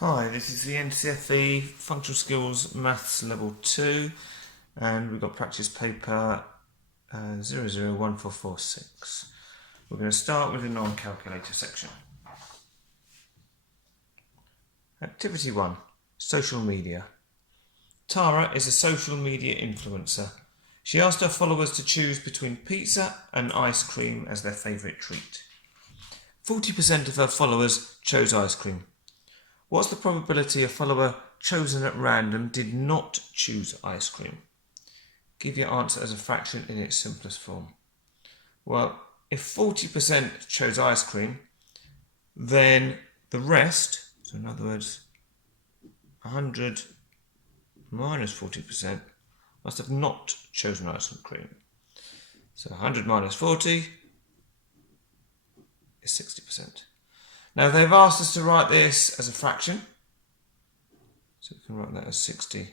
Hi, this is the NCFE Functional Skills Maths Level 2 and we've got practice paper 001446. We're going to start with the non-calculator section. Activity 1. Social media. Tara is a social media influencer. She asked her followers to choose between pizza and ice cream as their favourite treat. 40% of her followers chose ice cream. What's the probability a follower chosen at random did not choose ice cream? Give your answer as a fraction in its simplest form. Well, if 40% chose ice cream, then the rest, so in other words, 100 minus 40%, must have not chosen ice cream. So 100 minus 40 is 60%. Now they've asked us to write this as a fraction, so we can write that as 60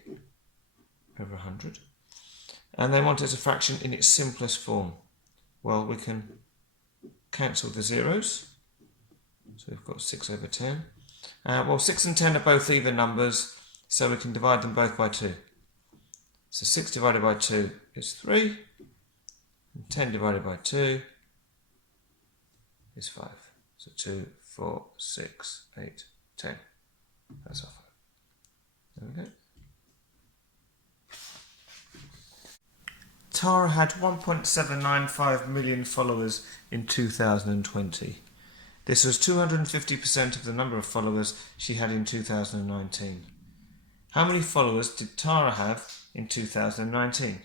over 100. And they want it as a fraction in its simplest form. Well, we can cancel the zeros, so we've got 6 over 10. Well, 6 and 10 are both even numbers, so we can divide them both by 2. So 6 divided by 2 is 3, and 10 divided by 2 is 5. So 2, 4, 6, 8, 10. That's our 5. There we go. Tara had 1.795 million followers in 2020. This was 250% of the number of followers she had in 2019. How many followers did Tara have in 2019?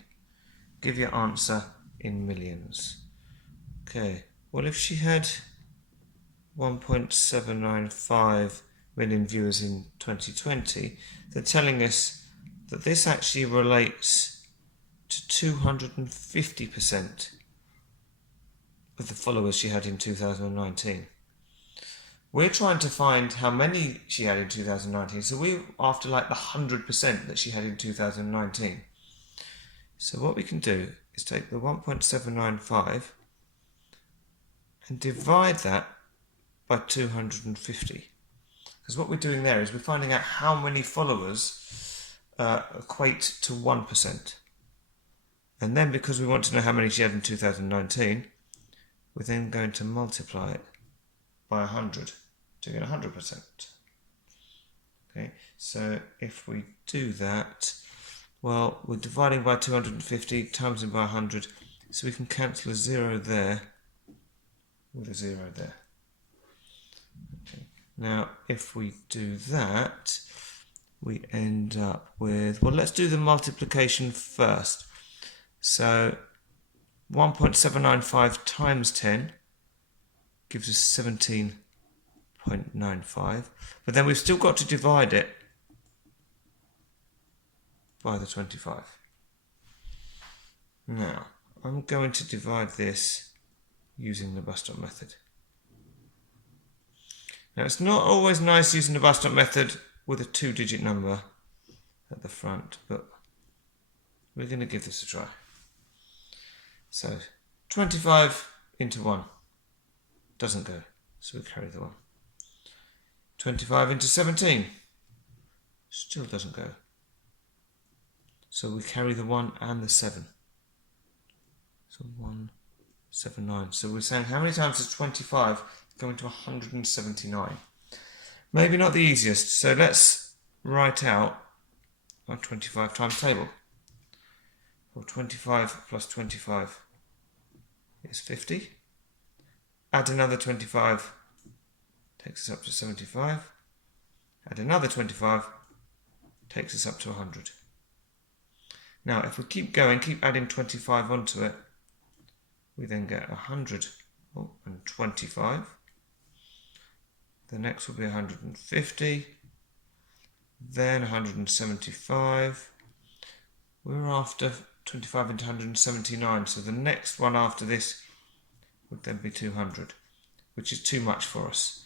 Give your answer in millions. Okay, well, if she had 1.795 million viewers in 2020, they're telling us that this actually relates to 250% of the followers she had in 2019. We're trying to find how many she had in 2019, so we're after like the 100% that she had in 2019. So what we can do is take the 1.795 and divide that by 250. Because what we're doing there is we're finding out how many followers equate to 1%. And then because we want to know how many she had in 2019, we're then going to multiply it by 100 to get 100%. Okay, so if we do that, well, we're dividing by 250, times it by 100, so we can cancel a 0 there with a 0 there. Okay. Now, if we do that, we end up with, well, let's do the multiplication first. So 1.795 times 10 gives us 17.95, but then we've still got to divide it by the 25. Now, I'm going to divide this using the bus stop method. Now, it's not always nice using the bus stop method with a 2-digit number at the front, but we're going to give this a try. So 25 into 1 doesn't go, so we carry the 1. 25 into 17 still doesn't go, so we carry the 1 and the 7. So 179. So we're saying how many times is 25 going to 179? Maybe not the easiest, so let's write out our 25 times table. Well, 25 plus 25 is 50. Add another 25, takes us up to 75. Add another 25, takes us up to 100. Now, if we keep going, keep adding 25 onto it, we then get 125. The next will be 150. Then 175. We're after 25 into 179, so the next one after this would then be 200, which is too much for us.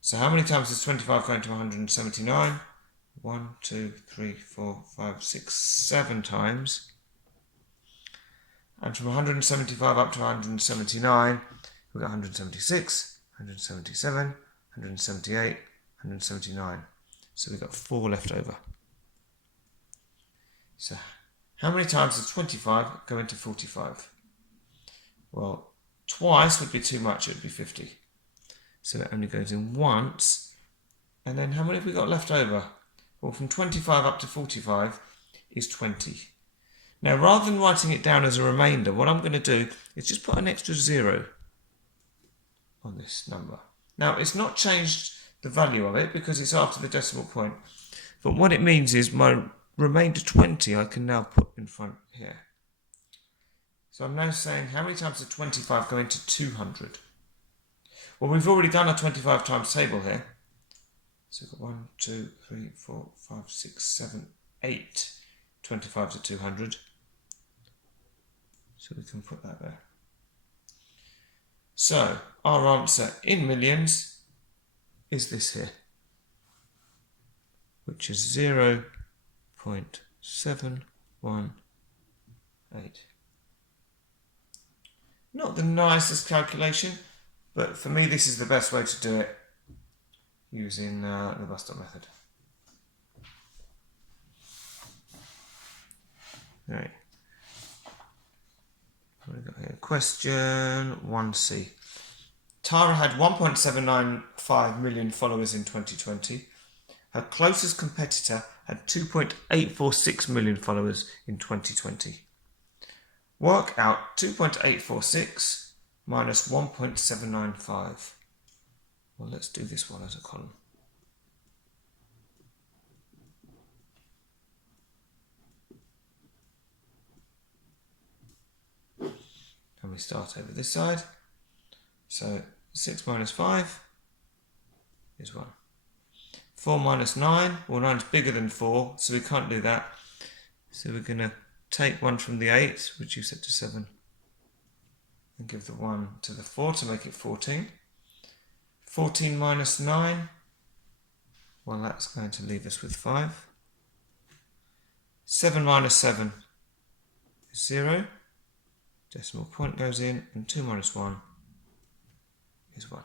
So how many times is 25 going to 179? 1, 2, 3, 4, 5, 6, 7 times. And from 175 up to 179, we've got 176, 177, 178, 179. So we've got 4 left over. So how many times does 25 go into 45? Well, twice would be too much, it would be 50. So it only goes in once. And then how many have we got left over? Well, from 25 up to 45 is 20. Now, rather than writing it down as a remainder, what I'm going to do is just put an extra 0 on this number. Now, it's not changed the value of it because it's after the decimal point. But what it means is my remainder 20 I can now put in front here. So I'm now saying how many times does 25 go into 200? Well, we've already done a 25 times table here. So we've got 1, 2, 3, 4, 5, 6, 7, 8 25 to 200. So we can put that there. So our answer in millions is this here, which is 0.718. Not the nicest calculation, but for me this is the best way to do it using the bus-stop method. Right. What have we got here? Question 1C. Tara had 1.795 million followers in 2020. Her closest competitor had 2.846 million followers in 2020. Work out 2.846 minus 1.795. Well, let's do this one as a column. And we start over this side. So 6 minus 5 is 1. 4 minus 9, well 9 is bigger than 4, so we can't do that. So we're going to take 1 from the 8, reduce it to 7, and give the 1 to the 4 to make it 14. 14 minus 9, well that's going to leave us with 5. 7 minus 7 is 0. Decimal point goes in, and 2 minus 1 is 1.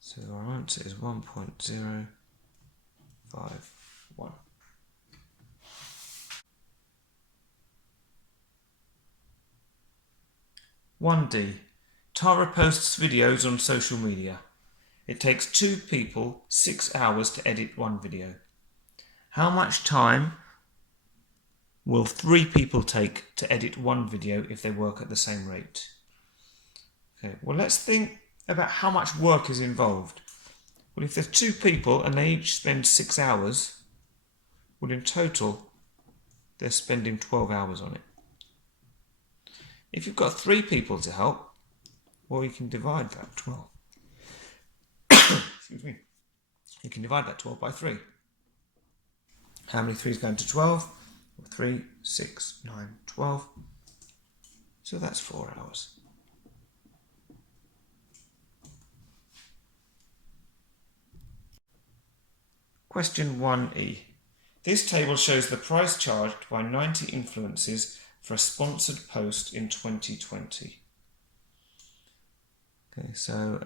So our answer is 1.051. 1D. Tara posts videos on social media. It takes 2 people 6 hours to edit one video. How much time will 3 people take to edit one video if they work at the same rate? Okay, well let's think about how much work is involved. Well, if there's 2 people and they each spend 6 hours, well in total they're spending 12 hours on it. If you've got 3 people to help, well you can divide that 12. Excuse me. You can divide that 12 by 3. How many 3's going to 12? 3, 6, 9, 12. So that's 4 hours. Question 1E. This table shows the price charged by 90 influencers for a sponsored post in 2020. Okay, so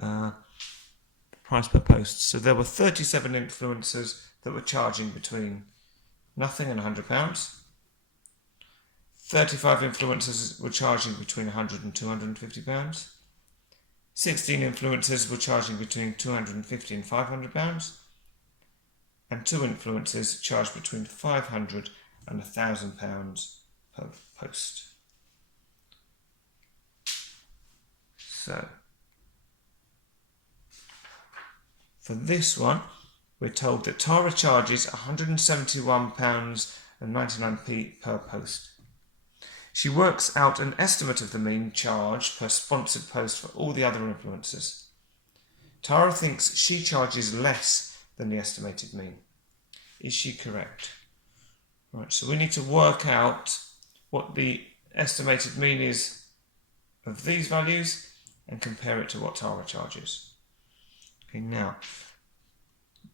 price per post. So there were 37 influencers that were charging between nothing and £100. 35 influencers were charging between £100 and £250. 16 influencers were charging between £250 and £500. And 2 influencers charged between £500 and £1,000 per post. So, for this one, we're told that Tara charges £171.99 per post. She works out an estimate of the mean charge per sponsored post for all the other influencers. Tara thinks she charges less than the estimated mean. Is she correct? Right, so we need to work out what the estimated mean is of these values and compare it to what Tara charges. Okay, now,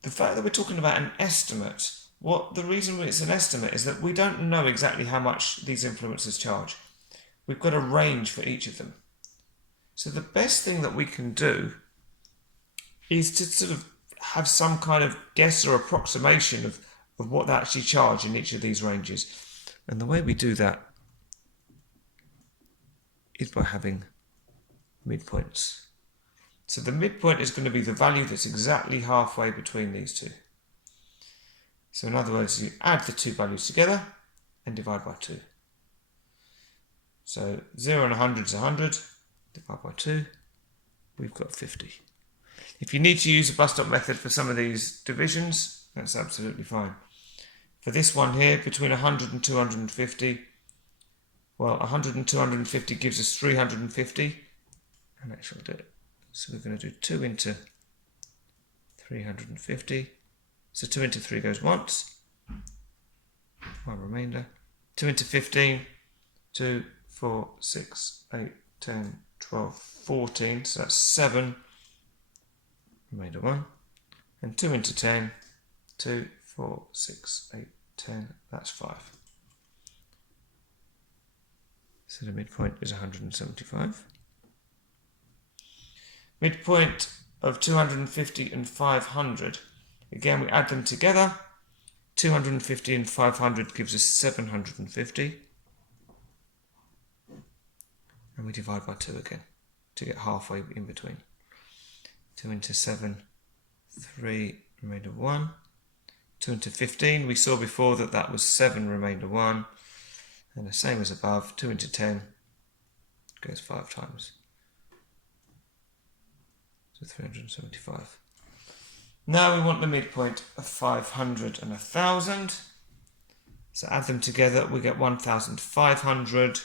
the fact that we're talking about an estimate, the reason it's an estimate is that we don't know exactly how much these influencers charge. We've got a range for each of them. So the best thing that we can do is to sort of have some kind of guess or approximation of what they actually charge in each of these ranges. And the way we do that is by having midpoints. So the midpoint is going to be the value that's exactly halfway between these two. So in other words, you add the two values together and divide by 2. So 0 and 100 is 100, divide by 2, we've got 50. If you need to use a bus stop method for some of these divisions, that's absolutely fine. For this one here, between 100 and 250, well, 100 and 250 gives us 350, and actually do it. So we're going to do 2 into 350. So 2 into 3 goes once, 1 remainder. 2 into 15, 2, 4, 6, 8, 10, 12, 14, so that's 7, remainder 1. And 2 into 10, 2, 4, 6, 8, 10, that's 5. So the midpoint is 175. Midpoint of 250 and 500. Again, we add them together. 250 and 500 gives us 750. And we divide by 2 again to get halfway in between. 2 into 7, 3, remainder 1. 2 into 15, we saw before that that was 7, remainder 1. And the same as above, 2 into 10 goes 5 times. So 375. Now we want the midpoint of 500 and 1,000. So add them together, we get 1,500.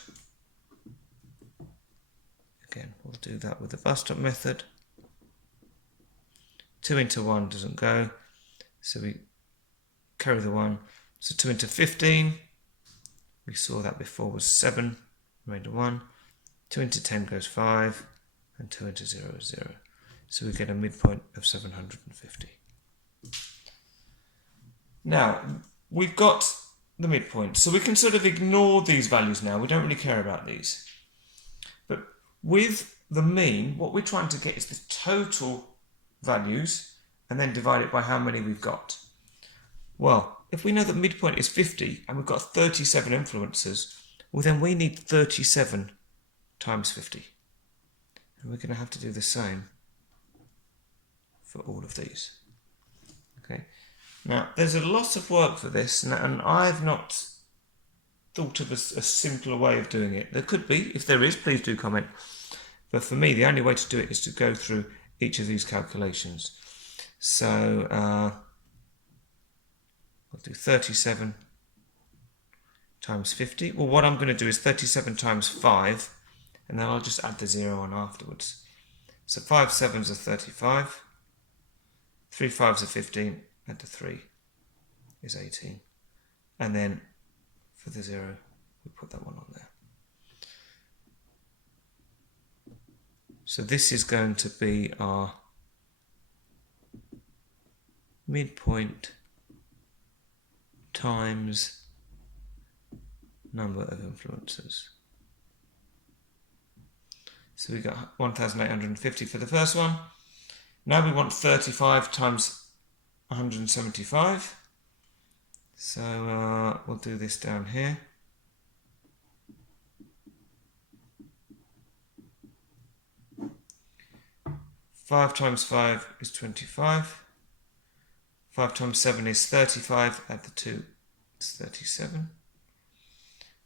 Again, we'll do that with the bus stop method. 2 into 1 doesn't go, so we carry the 1. So 2 into 15, we saw that before was 7, remainder 1. 2 into 10 goes 5, and 2 into 0 is 0. So we get a midpoint of 750. Now, we've got the midpoint, so we can sort of ignore these values now. We don't really care about these. But with the mean, what we're trying to get is the total values and then divide it by how many we've got. Well, if we know that midpoint is 50 and we've got 37 influences, well then we need 37 times 50. And we're going to have to do the same for all of these. Okay. Now, there's a lot of work for this, and I've not thought of a simpler way of doing it. There could be. If there is, please do comment. But for me, the only way to do it is to go through each of these calculations. So I'll do 37 times 50. Well, what I'm going to do is 37 times 5, and then I'll just add the 0 on afterwards. So 5 7s are 35. 3 5s are 15, add the 3 is 18. And then for the 0, we put that one on there. So this is going to be our midpoint times number of influences. So we got 1,850 for the first one. Now we want 35 times 175. So we'll do this down here. Five times 5 is 25. 5 times 7 is 35. Add the 2, it's 37.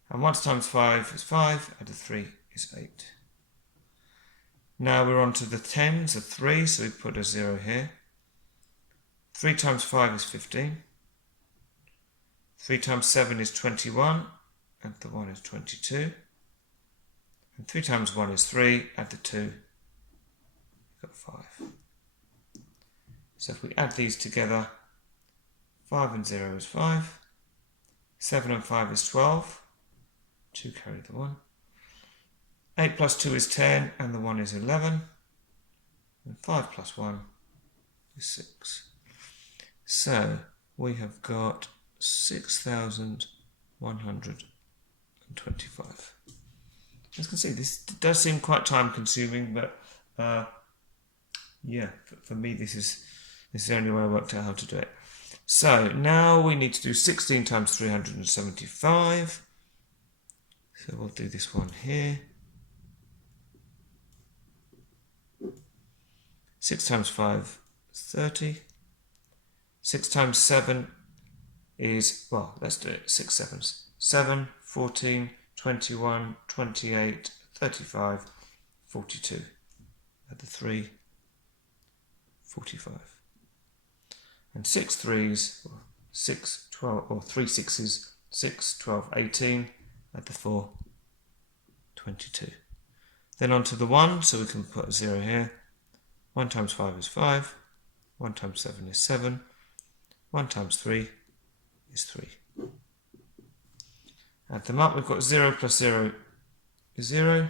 And 1 times 5 is 5. Add the 3 is 8. Now we're on to the tens, a 3, so we put a 0 here. 3 times 5 is 15. 3 times 7 is 21, and the 1 is 22. And 3 times 1 is 3, add the 2, you've got 5. So if we add these together, 5 and 0 is 5. 7 and 5 is 12. 2 carry the 1. 8 plus 2 is 10, and the 1 is 11. And 5 plus 1 is 6. So we have got 6,125. As you can see, this does seem quite time consuming, but yeah, for me this is This is the only way I worked out how to do it. So now we need to do 16 times 375. So we'll do this one here. 6 times 5, 30. 6 times 7 is, well, let's do it, 6 sevens. 7, 14, 21, 28, 35, 42. Add the 3, 45. And 6 threes, 6, 12, or 3 sixes, 6, 12, 18. Add the 4, 22. Then on to the 1, so we can put a 0 here. 1 times 5 is 5. 1 times 7 is 7. 1 times 3 is 3. Add them up, we've got 0 plus 0 is 0.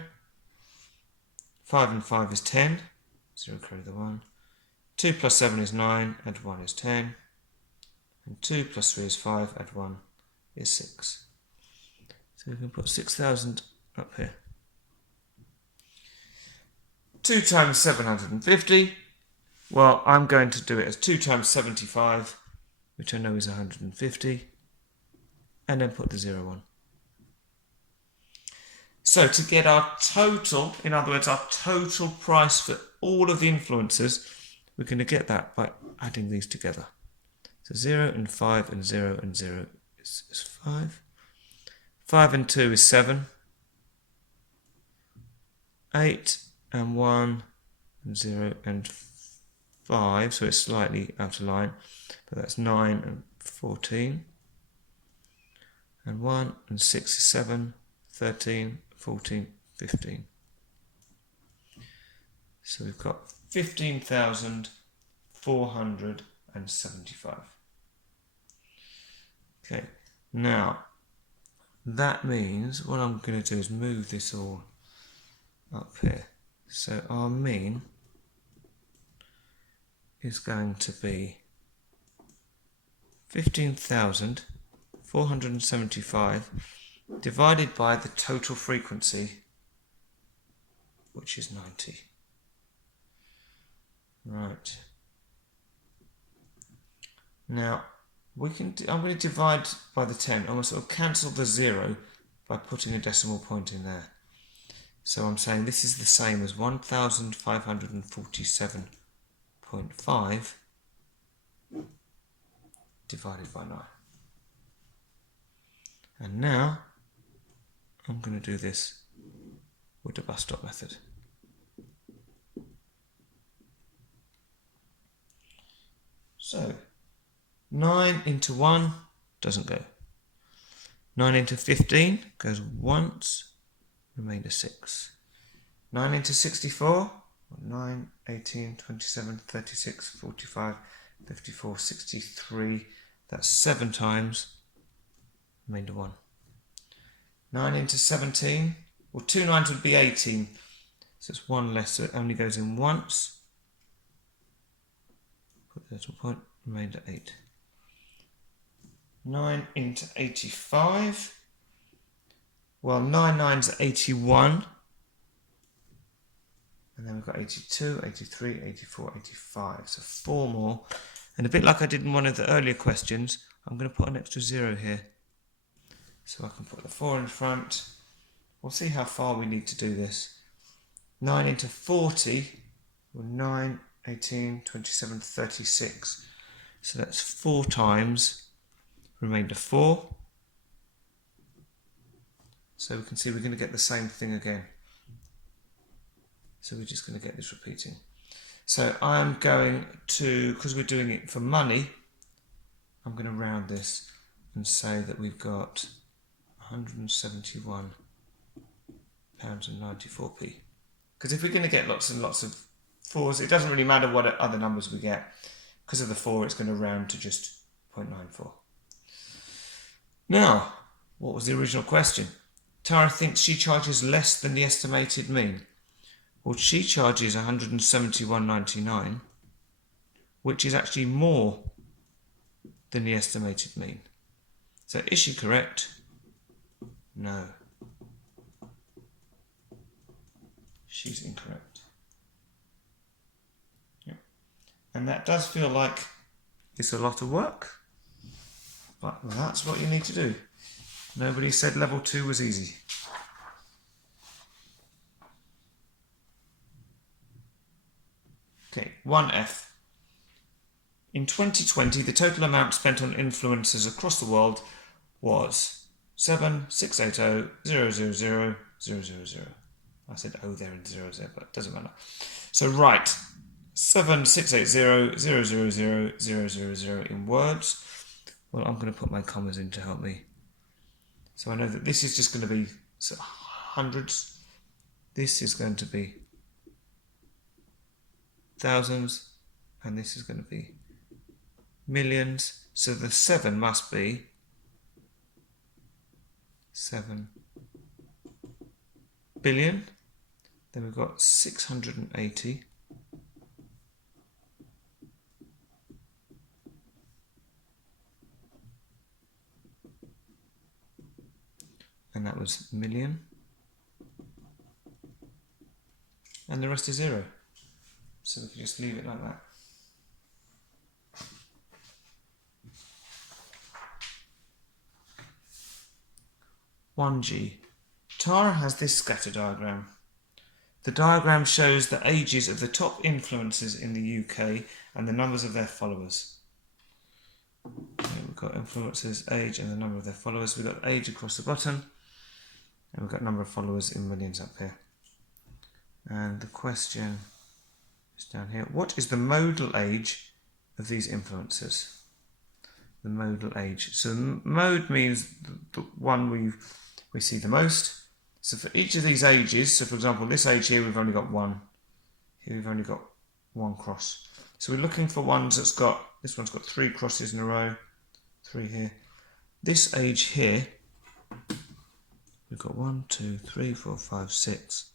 5 and 5 is 10. 0 carry the 1. 2 plus 7 is 9, add 1 is 10. And 2 plus 3 is 5, add 1 is 6. So we can put 6,000 up here. 2 times 750. Well, I'm going to do it as 2 times 75, which I know is 150, and then put the 0 on. So to get our total, in other words, our total price for all of the influencers, we're going to get that by adding these together. So 0 and 5 and 0 and 0 is 5. 5 and 2 is 7. 8 and 1 and 0 and 5, so it's slightly out of line, but that's 9 and 14. And 1 and 6 is 7, 13, 14, 15. So we've got 15,475. Okay, now that means what I'm going to do is move this all up here. So our mean is going to be 15,475 divided by the total frequency, which is 90. Right. Now we can. I'm going to divide by the 10. I'm going to sort of cancel the 0 by putting a decimal point in there. So I'm saying this is the same as 1,547.5 divided by 9. And now I'm going to do this with the bus stop method. So 9 into 1 doesn't go. 9 into 15 goes once, remainder 6. 9 into 64, 9, 18, 27, 36, 45, 54, 63, that's 7 times, remainder 1. 9 into 17, well 2 9s would be 18, so it's 1 less, so it only goes in once. Put the decimal point, remainder 8. 9 into 85, well 9 9s are 81, and then we've got 82, 83, 84, 85, so 4 more. And a bit like I did in one of the earlier questions, I'm going to put an extra 0 here. So I can put the 4 in front. We'll see how far we need to do this. 9 into 40, well 9, 18, 27, 36. So that's 4 times, remainder 4. So we can see we're going to get the same thing again. So we're just going to get this repeating. So I'm going to, because we're doing it for money, I'm going to round this and say that we've got £171 and 94p. Because if we're going to get lots and lots of 4s, it doesn't really matter what other numbers we get. Because of the 4, it's going to round to just 0.94. Now, what was the original question? Tara thinks she charges less than the estimated mean. Well, she charges £171.99, which is actually more than the estimated mean. So is she correct? No. She's incorrect. Yep. And that does feel like it's a lot of work, but that's what you need to do. Nobody said level 2 was easy. Okay, 1F. In 2020, the total amount spent on influencers across the world was 7,680,000,000. I said O there and 0 there, but it doesn't matter. So write 7,680,000,000 in words. Well, I'm going to put my commas in to help me. So I know that this is just going to be hundreds. This is going to be thousands. And this is going to be millions. So the 7 must be 7 billion. Then we've got 680. And that was million. And the rest is 0. So we can just leave it like that. One G. Tara has this scatter diagram. The diagram shows the ages of the top influencers in the UK and the numbers of their followers. Okay, we've got influencers, age, and the number of their followers. We've got age across the bottom, and we've got number of followers in millions up here. And the question is down here. What is the modal age of these influencers? The modal age. So mode means the one we see the most. So for each of these ages, so for example, this age here, we've only got 1. Here we've only got 1 cross. So we're looking for ones that's got, this one's got 3 crosses in a row, 3 here. This age here, we've got 1, 2, 3, 4, 5, 6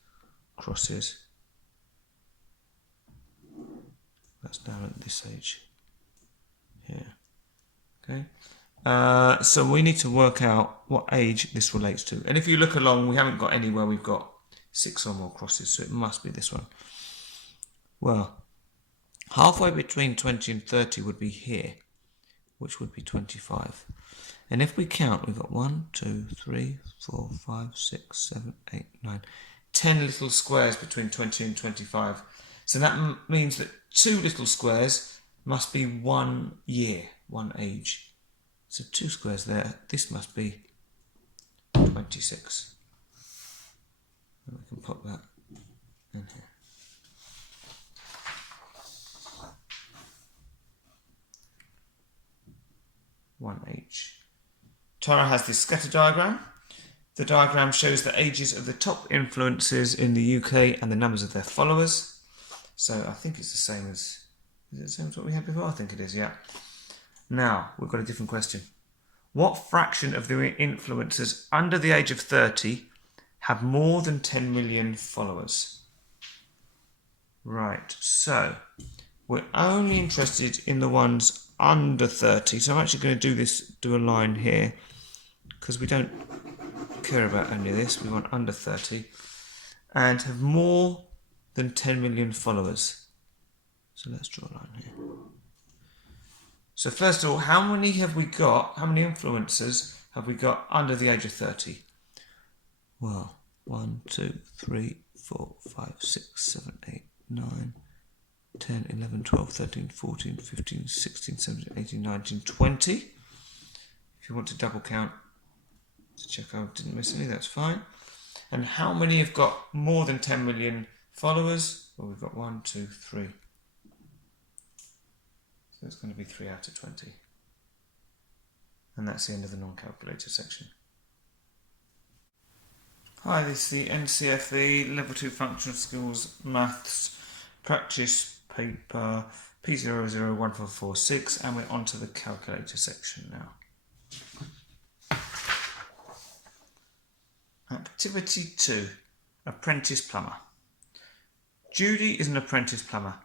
crosses. That's down at this age here. Okay. So we need to work out what age this relates to. And if you look along, we haven't got anywhere we've got 6 or more crosses, so it must be this one. Well, halfway between 20 and 30 would be here, which would be 25. And if we count, we've got 1, 2, 3, 4, 5, 6, 7, 8, 9, 10 little squares between 20 and 25. So that means that 2 little squares must be 1 year, 1 age. So 2 squares there, this must be 26. And we can put that in here. One age. Tara has this scatter diagram. The diagram shows the ages of the top influencers in the UK and the numbers of their followers. So I think it's the same as, is it the same as what we had before? I think it is, yeah. Now, we've got a different question. What fraction of the influencers under the age of 30 have more than 10 million followers? Right, so we're only interested in the ones under 30. So I'm actually going to do a line here because we don't care about any of this. We want under 30 and have more than 10 million followers. So let's draw a line here. So first of all, how many influencers have we got under the age of 30? Well, 1, 2, 3, 4, 5, 6, 7, 8, 9, 10, 11, 12, 13, 14, 15, 16, 17, 18, 19, 20. If you want to double count to check I didn't miss any, that's fine. And how many have got more than 10 million followers? Well, we've got 1, 2, 3. So it's going to be 3 out of 20. And that's the end of the non-calculator section. Hi, this is the NCFE Level 2 Functional Skills Maths Practice Paper P001446, and we're on to the calculator section now. Activity 2, Apprentice Plumber. Judy is an apprentice plumber.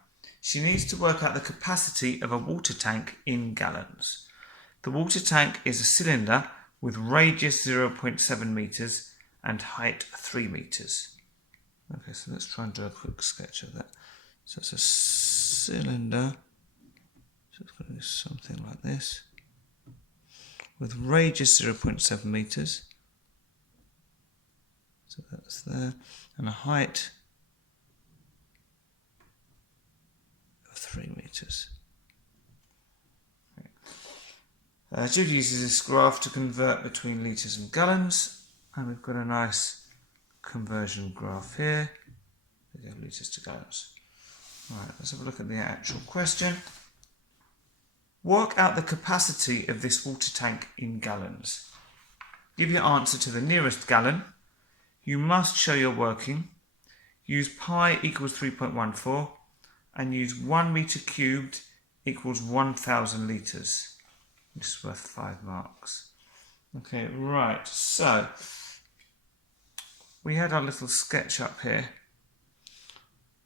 She needs to work out the capacity of a water tank in gallons. The water tank is a cylinder with radius 0.7 meters and height 3 meters. Okay, so let's try and do a quick sketch of that. So it's a cylinder So it's going to be something like this. With radius 0.7 meters. So that's there. And a height of 3 meters. Jude uses this graph to convert between litres and gallons, and we've got a nice conversion graph here. We go litres to gallons. Right, let's have a look at the actual question. Work out the capacity of this water tank in gallons. Give your answer to the nearest gallon. You must show your working. Use pi equals 3.14 and use 1 metre cubed equals 1,000 litres. This is worth 5 marks. Okay, right, so we had our little sketch up here.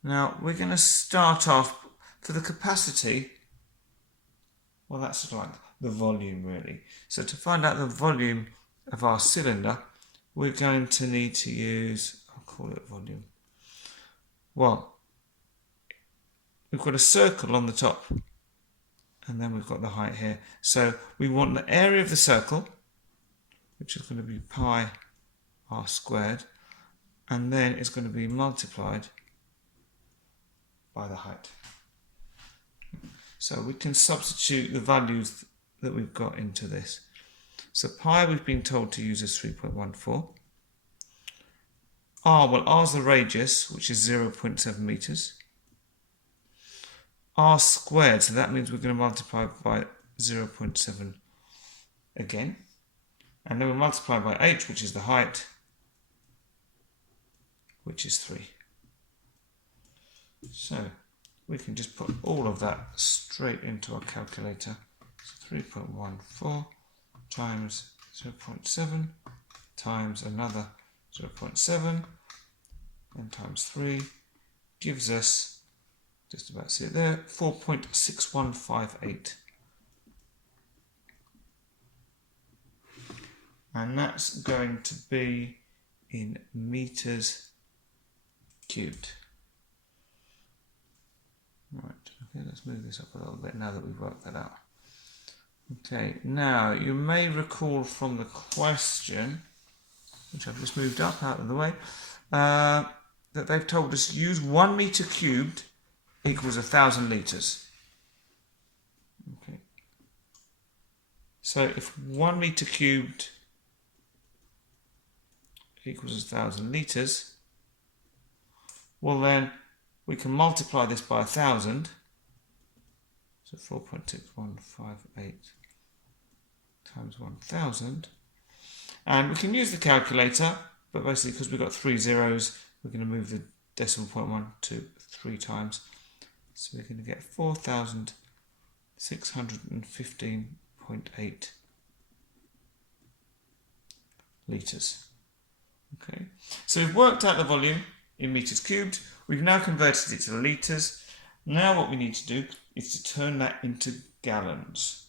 Now we're going to start off for the capacity. Well, that's like the volume really. So to find out the volume of our cylinder, we're going to need to use, I'll call it volume. Well, we've got a circle on the top. And then we've got the height here. So we want the area of the circle, which is going to be pi r squared, and then it's going to be multiplied by the height. So we can substitute the values that we've got into this. So pi we've been told to use as 3.14. R, well, r's the radius, which is 0.7 meters. R squared, so that means we're going to multiply by 0.7 again. And then we'll multiply by h, which is the height, which is 3. So we can just put all of that straight into our calculator. So 3.14 times 0.7 times another 0.7 and times 3 gives us, just about see it there, 4.6158. And that's going to be in meters cubed. Right, okay, let's move this up a little bit now that we've worked that out. Okay, now you may recall from the question, which I've just moved up out of the way, that they've told us use 1 meter cubed equals 1,000 litres. Okay. So if 1 meter cubed equals 1,000 litres, well then we can multiply this by 1,000. So 4.6158 times 1,000. And we can use the calculator, but basically because we've got 3 zeros, we're going to move the decimal point 1 to 3 times. So we're going to get 4,615.8 litres. Okay, so we've worked out the volume in meters cubed. We've now converted it to litres. Now what we need to do is to turn that into gallons.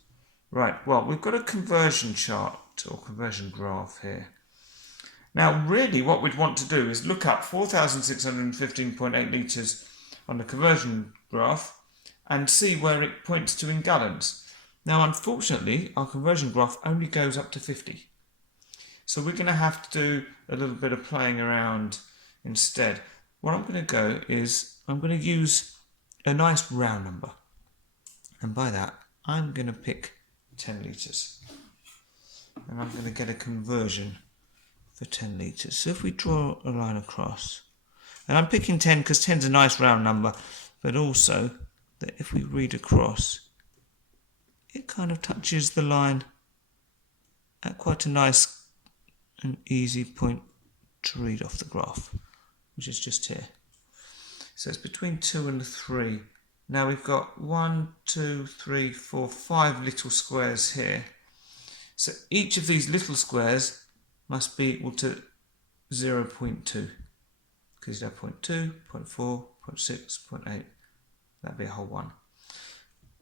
Right, well, we've got a conversion chart or conversion graph here. Now, really what we'd want to do is look up 4,615.8 litres on the conversion graph and see where it points to in gallons. Now, unfortunately, our conversion graph only goes up to 50. So we're going to have to do a little bit of playing around instead. What I'm going to go is I'm going to use a nice round number. And by that, I'm going to pick 10 litres. And I'm going to get a conversion for 10 litres. So if we draw a line across, and I'm picking 10 because 10 is a nice round number, but also that if we read across, it kind of touches the line at quite a nice and easy point to read off the graph, which is just here. So it's between 2 and 3. Now we've got 1, 2, 3, 4, 5 little squares here. So each of these little squares must be equal to 0.2. Because you have 0.2, 0.4, 0.6, 0.8. That'd be a whole 1.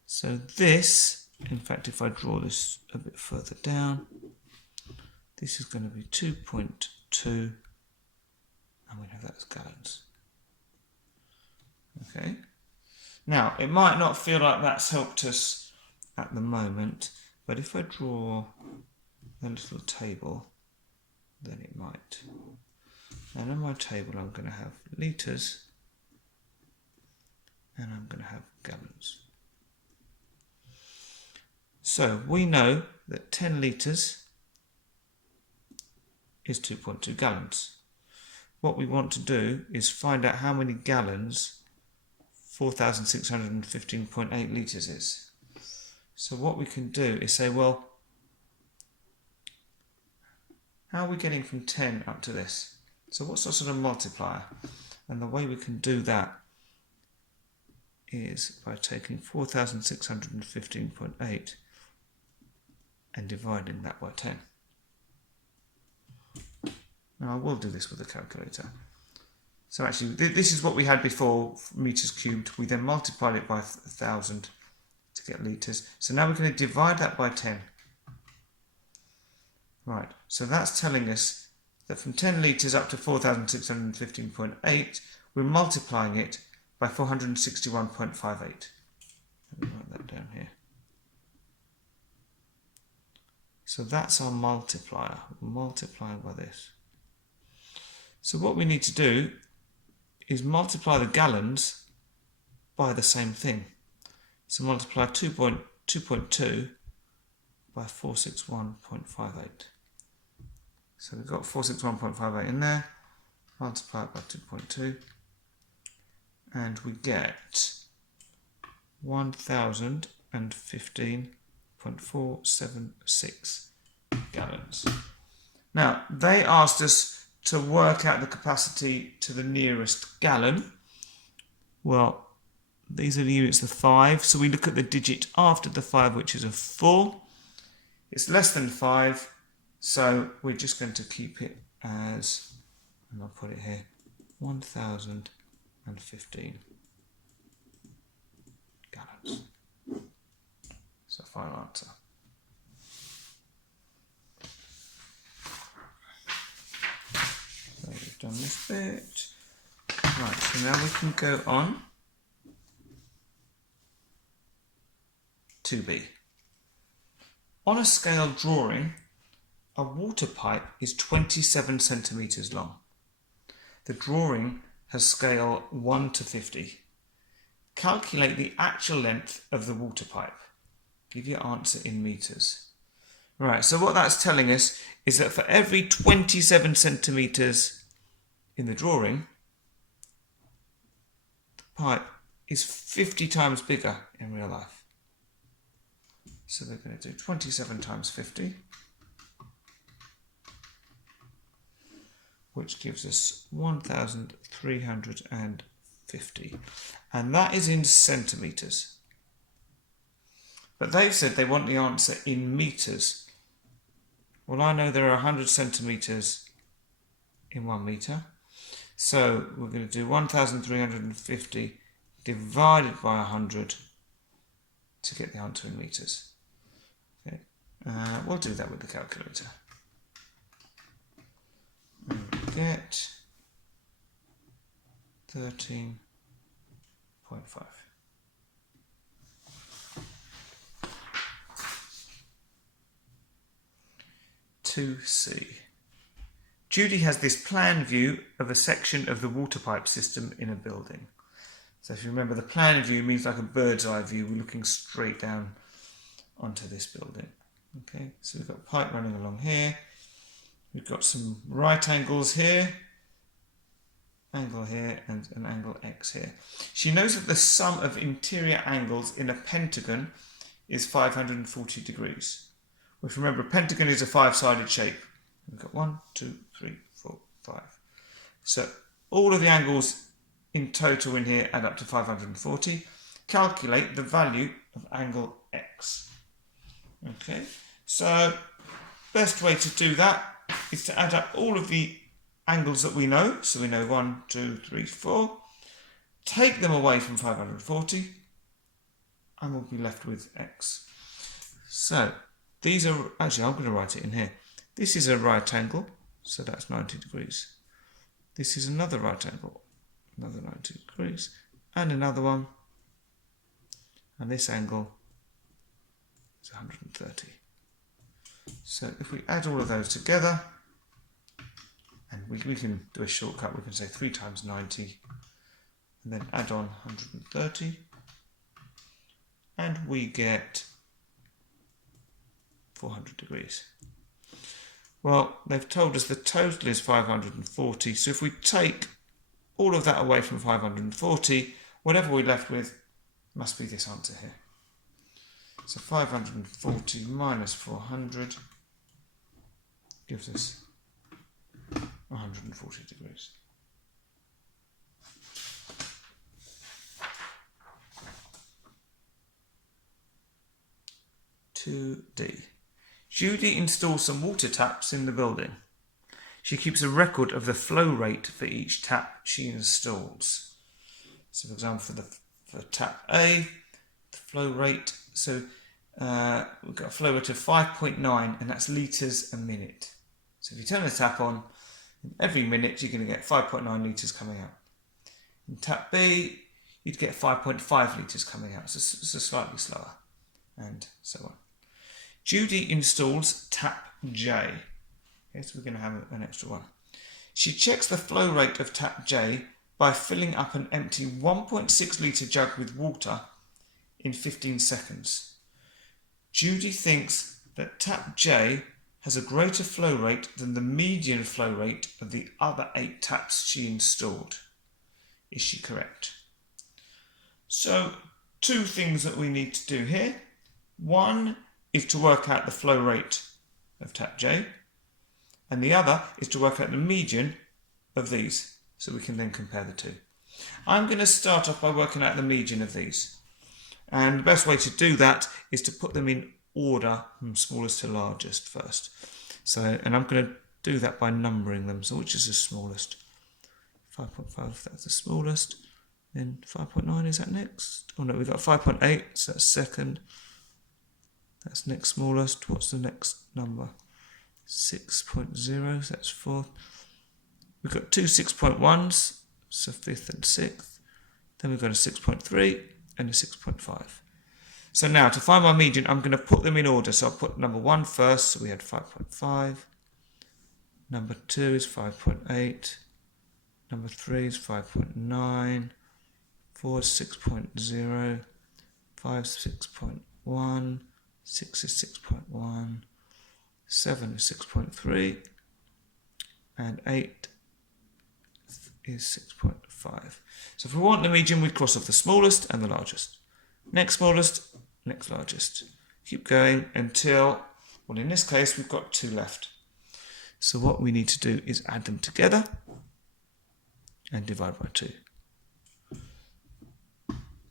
So this, in fact, if I draw this a bit further down, this is going to be 2.2, and we have that as gallons. Okay. Now, it might not feel like that's helped us at the moment, but if I draw a little table, then it might. And in my table I'm going to have litres and I'm going to have gallons. So we know that 10 litres is 2.2 gallons. What we want to do is find out how many gallons 4,615.8 litres is. So what we can do is say, well, how are we getting from 10 up to this? So what's our sort of multiplier? And the way we can do that is by taking 4,615.8 and dividing that by 10. Now I will do this with a calculator. So actually this is what we had before, meters cubed. We then multiplied it by 1,000 to get litres. So now we're going to divide that by 10. Right, so that's telling us that from 10 litres up to 4,615.8, we're multiplying it by 461.58. Let me write that down here. So that's our multiplier. We're multiplying by this. So what we need to do is multiply the gallons by the same thing. So multiply 2.2 by 461.58. So we've got 461.58 in there, multiply it by 2.2, and we get 1,015.476 gallons. Now, they asked us to work out the capacity to the nearest gallon. Well, these are the units of 5, so we look at the digit after the 5, which is a 4. It's less than 5, so we're just going to keep it as, and I'll put it here, 1,015 gallons. So final answer. So we've done this bit. Right, so now we can go on to B. On a scale drawing, a water pipe is 27 centimetres long. The drawing has scale 1 to 50. Calculate the actual length of the water pipe. Give your answer in metres. Right, so what that's telling us is that for every 27 centimetres in the drawing, the pipe is 50 times bigger in real life. So they're going to do 27 times 50, which gives us 1,350. And that is in centimetres. But they've said they want the answer in metres. Well, I know there are 100 centimetres in 1 metre. So we're going to do 1,350 divided by 100 to get the answer in metres. Okay. We'll do that with the calculator. And we get 13.5. Q2c. Judy has this plan view of a section of the water pipe system in a building. So if you remember, the plan view means like a bird's eye view. We're looking straight down onto this building. Okay, so we've got a pipe running along here. We've got some right angles here, angle here, and an angle X here. She knows that the sum of interior angles in a pentagon is 540 degrees. Well, if you remember, a pentagon is a 5-sided shape. We've got 1, 2, 3, 4, 5. So all of the angles in total in here add up to 540. Calculate the value of angle X. Okay, so best way to do that is to add up all of the angles that we know. So we know 1, 2, 3, 4. Take them away from 540 and we'll be left with X. So these are, actually I'm going to write it in here. This is a right angle, so that's 90 degrees. This is another right angle, another 90 degrees, and another one. And this angle It's 130. So if we add all of those together, and we can do a shortcut, we can say 3 times 90, and then add on 130, and we get 400 degrees. Well, they've told us the total is 540, so if we take all of that away from 540, whatever we're left with must be this answer here. So 540 minus 400 gives us 140 degrees. (2D). Judy installs some water taps in the building. She keeps a record of the flow rate for each tap she installs. So for example, for tap A, the flow rate, so we've got a flow rate of 5.9, and that's litres a minute. So if you turn the tap on, every minute you're going to get 5.9 litres coming out. In tap B, you'd get 5.5 litres coming out, so slightly slower, and so on. Judy installs tap J. Okay, so we're going to have an extra one. She checks the flow rate of tap J by filling up an empty 1.6 litre jug with water in 15 seconds. Judy thinks that tap J has a greater flow rate than the median flow rate of the other 8 taps she installed. Is she correct? So, 2 things that we need to do here. One is to work out the flow rate of tap J, and the other is to work out the median of these, so we can then compare the 2. I'm going to start off by working out the median of these, and the best way to do that is to put them in order from smallest to largest first. So, and I'm going to do that by numbering them. So which is the smallest? 5.5, that's the smallest. Then 5.9, is that next? Oh no, we've got 5.8, so that's second. That's next smallest. What's the next number? 6.0, so that's fourth. We've got 2 6.1s, so 5th and 6th. Then we've got a 6.3 and a 6.5. So now to find my median, I'm going to put them in order. So I'll put number 1 first, so we had 5.5. Number 2 is 5.8. Number 3 is 5.9. 4 is 6.0. 5 is 6.1. 6 is 6.1. 7 is 6.3. And 8 is 6.5. So if we want the median, we cross off the smallest and the largest. Next smallest, next largest. Keep going until, well, in this case, we've got 2 left. So what we need to do is add them together and divide by 2.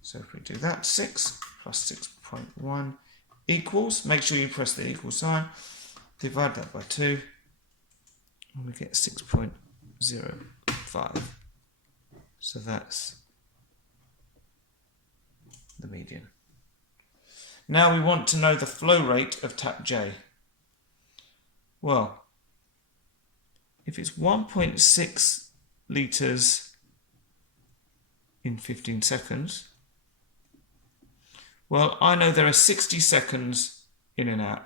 So if we do that, 6 plus 6.1 equals, make sure you press the equal sign, divide that by 2, and we get 6.05. So that's the median. Now we want to know the flow rate of tap J. Well, if it's 1.6 litres in 15 seconds, well, I know there are 60 seconds in an hour,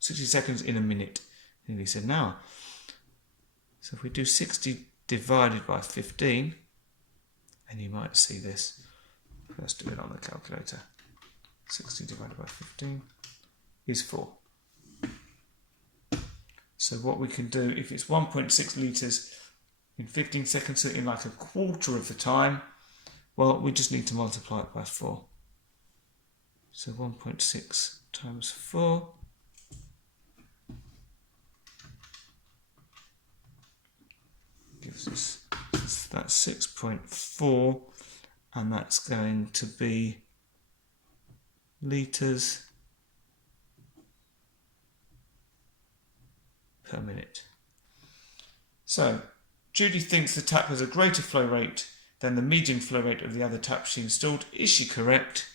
60 seconds in a minute. And he said an hour. So if we do 60 divided by 15, and you might see this. Let's do it on the calculator. 60 divided by 15 is 4. So what we can do, if it's 1.6 litres in 15 seconds, so in like a quarter of the time, well, we just need to multiply it by 4. So 1.6 times 4 gives us, that's 6.4, and that's going to be litres per minute. So Judy thinks the tap has a greater flow rate than the median flow rate of the other tap she installed. Is she correct?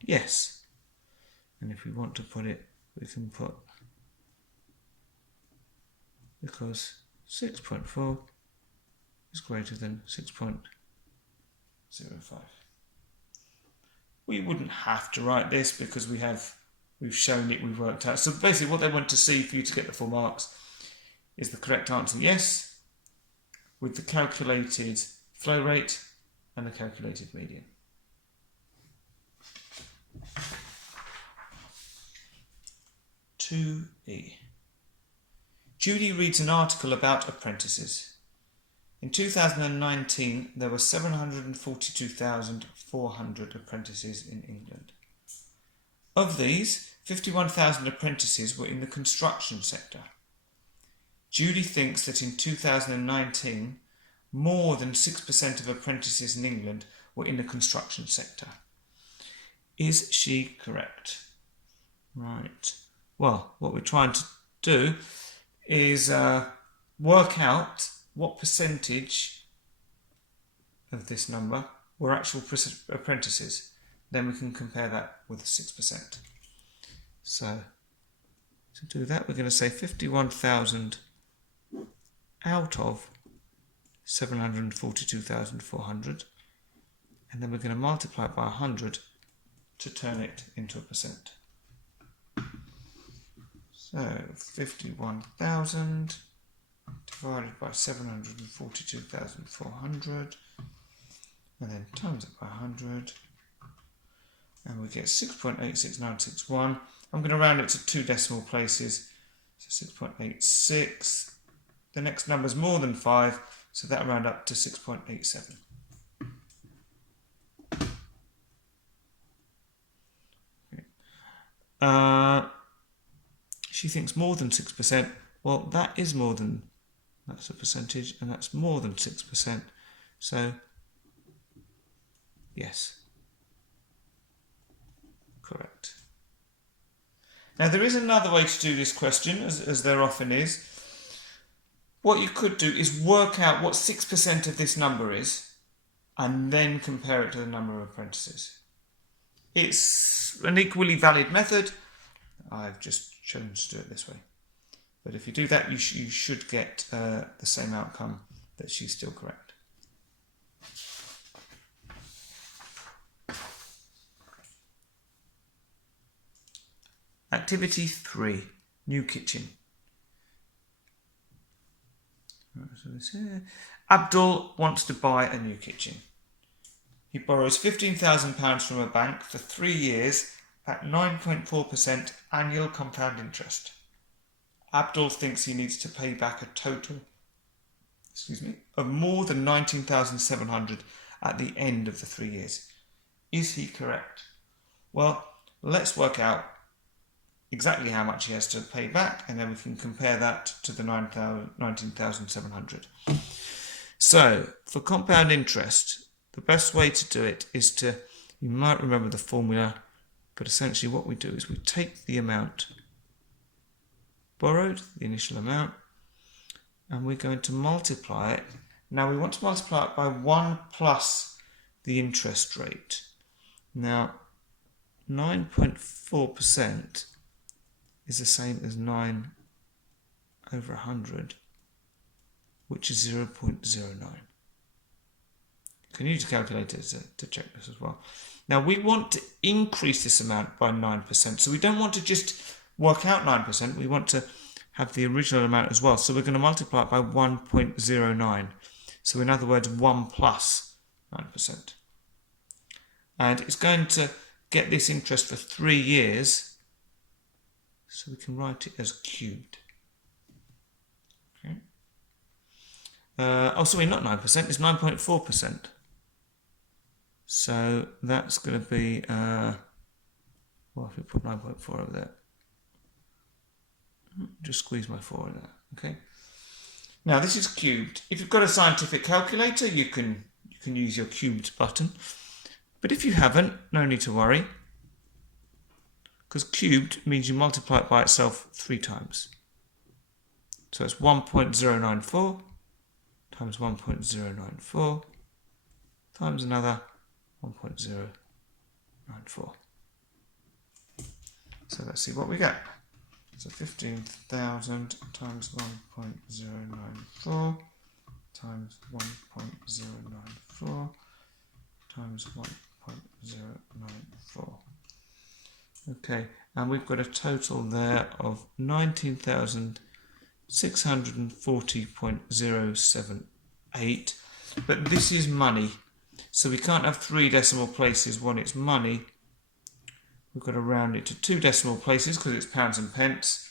Yes. And if we want to put it, we can put, because 6.4 is greater than 6.05. We wouldn't have to write this because we've shown it, we've worked out. So basically what they want to see for you to get the full marks is the correct answer, yes, with the calculated flow rate and the calculated median. Q2a. Judy reads an article about apprentices. In 2019, there were 742,400 apprentices in England. Of these, 51,000 apprentices were in the construction sector. Judy thinks that in 2019, more than 6% of apprentices in England were in the construction sector. Is she correct? Right. Well, what we're trying to do is work out what percentage of this number were actual apprentices. Then we can compare that with 6%. So to do that, we're going to say 51,000 out of 742,400, and then we're going to multiply it by 100 to turn it into a percent. So 51,000 divided by 742,400, and then times it by 100, and we get 6.86961. I'm going to round it to 2 decimal places, so 6.86. The next number is more than 5, so that'll round up to 6.87. She thinks more than 6%. Well, that's a percentage, and that's more than 6%. So, yes, correct. Now, there is another way to do this question, as there often is. What you could do is work out what 6% of this number is, and then compare it to the number of apprentices. It's an equally valid method. I've just chosen to do it this way. But if you do that, you should get the same outcome, that she's still correct. Activity 3, new kitchen. So this here. Abdul wants to buy a new kitchen. He borrows £15,000 from a bank for 3 years at 9.4% annual compound interest. Abdul thinks he needs to pay back a total of more than 19,700 at the end of the 3 years. Is he correct? Well, let's work out exactly how much he has to pay back, and then we can compare that to the 19,700. So, for compound interest, the best way to do it is you might remember the formula, but essentially what we do is we take the amount borrowed, the initial amount, and we're going to multiply it. Now we want to multiply it by 1 plus the interest rate. Now 9.4% is the same as 9 over 100, which is 0.09. You can use a calculator to check this as well. Now we want to increase this amount by 9%, so we don't want to just work out 9%, we want to have the original amount as well. So we're going to multiply it by 1.09. So in other words, 1 plus 9%. And it's going to get this interest for 3 years, so we can write it as cubed. Okay. Sorry, not 9%, it's 9.4%. So that's going to be, well, if we put 9.4 over there, just squeeze my 4 in there, okay? Now this is cubed. If you've got a scientific calculator, you can use your cubed button. But if you haven't, no need to worry, because cubed means you multiply it by itself 3 times. So it's 1.094 times 1.094 times another 1.094. So let's see what we get. So 15,000 times 1.094 times 1.094 times 0.094. Okay, and we've got a total there of 19,640.078, but this is money, so we can't have 3 decimal places when it's money. We've got to round it to 2 decimal places because it's pounds and pence,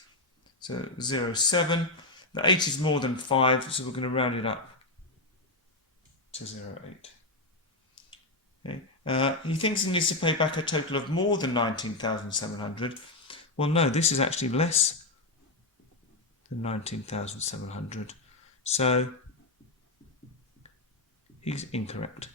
so 0.7. The 8 is more than 5, so we're going to round it up to 0.8. Okay. He thinks he needs to pay back a total of more than 19,700. Well, no, this is actually less than 19,700. So he's incorrect.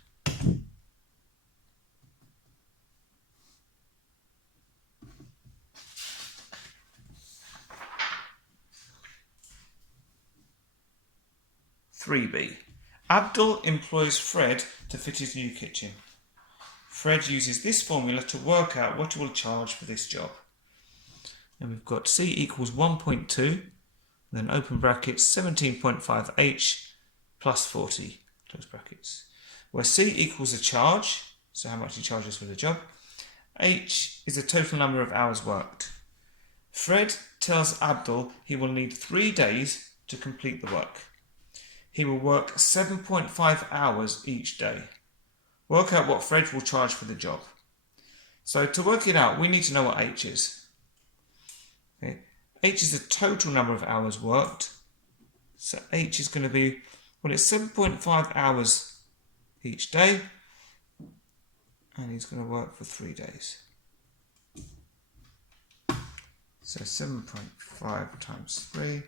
(3b). Abdul employs Fred to fit his new kitchen. Fred uses this formula to work out what he will charge for this job. And we've got C equals 1.2, then open brackets 17.5h plus 40, close brackets. Where C equals a charge, so how much he charges for the job, H is the total number of hours worked. Fred tells Abdul he will need 3 days to complete the work. He will work 7.5 hours each day. Work out what Fred will charge for the job. So to work it out, we need to know what H is. Okay. H is the total number of hours worked. So H is going to be, well, it's 7.5 hours each day. And he's going to work for 3 days. So 7.5 times 3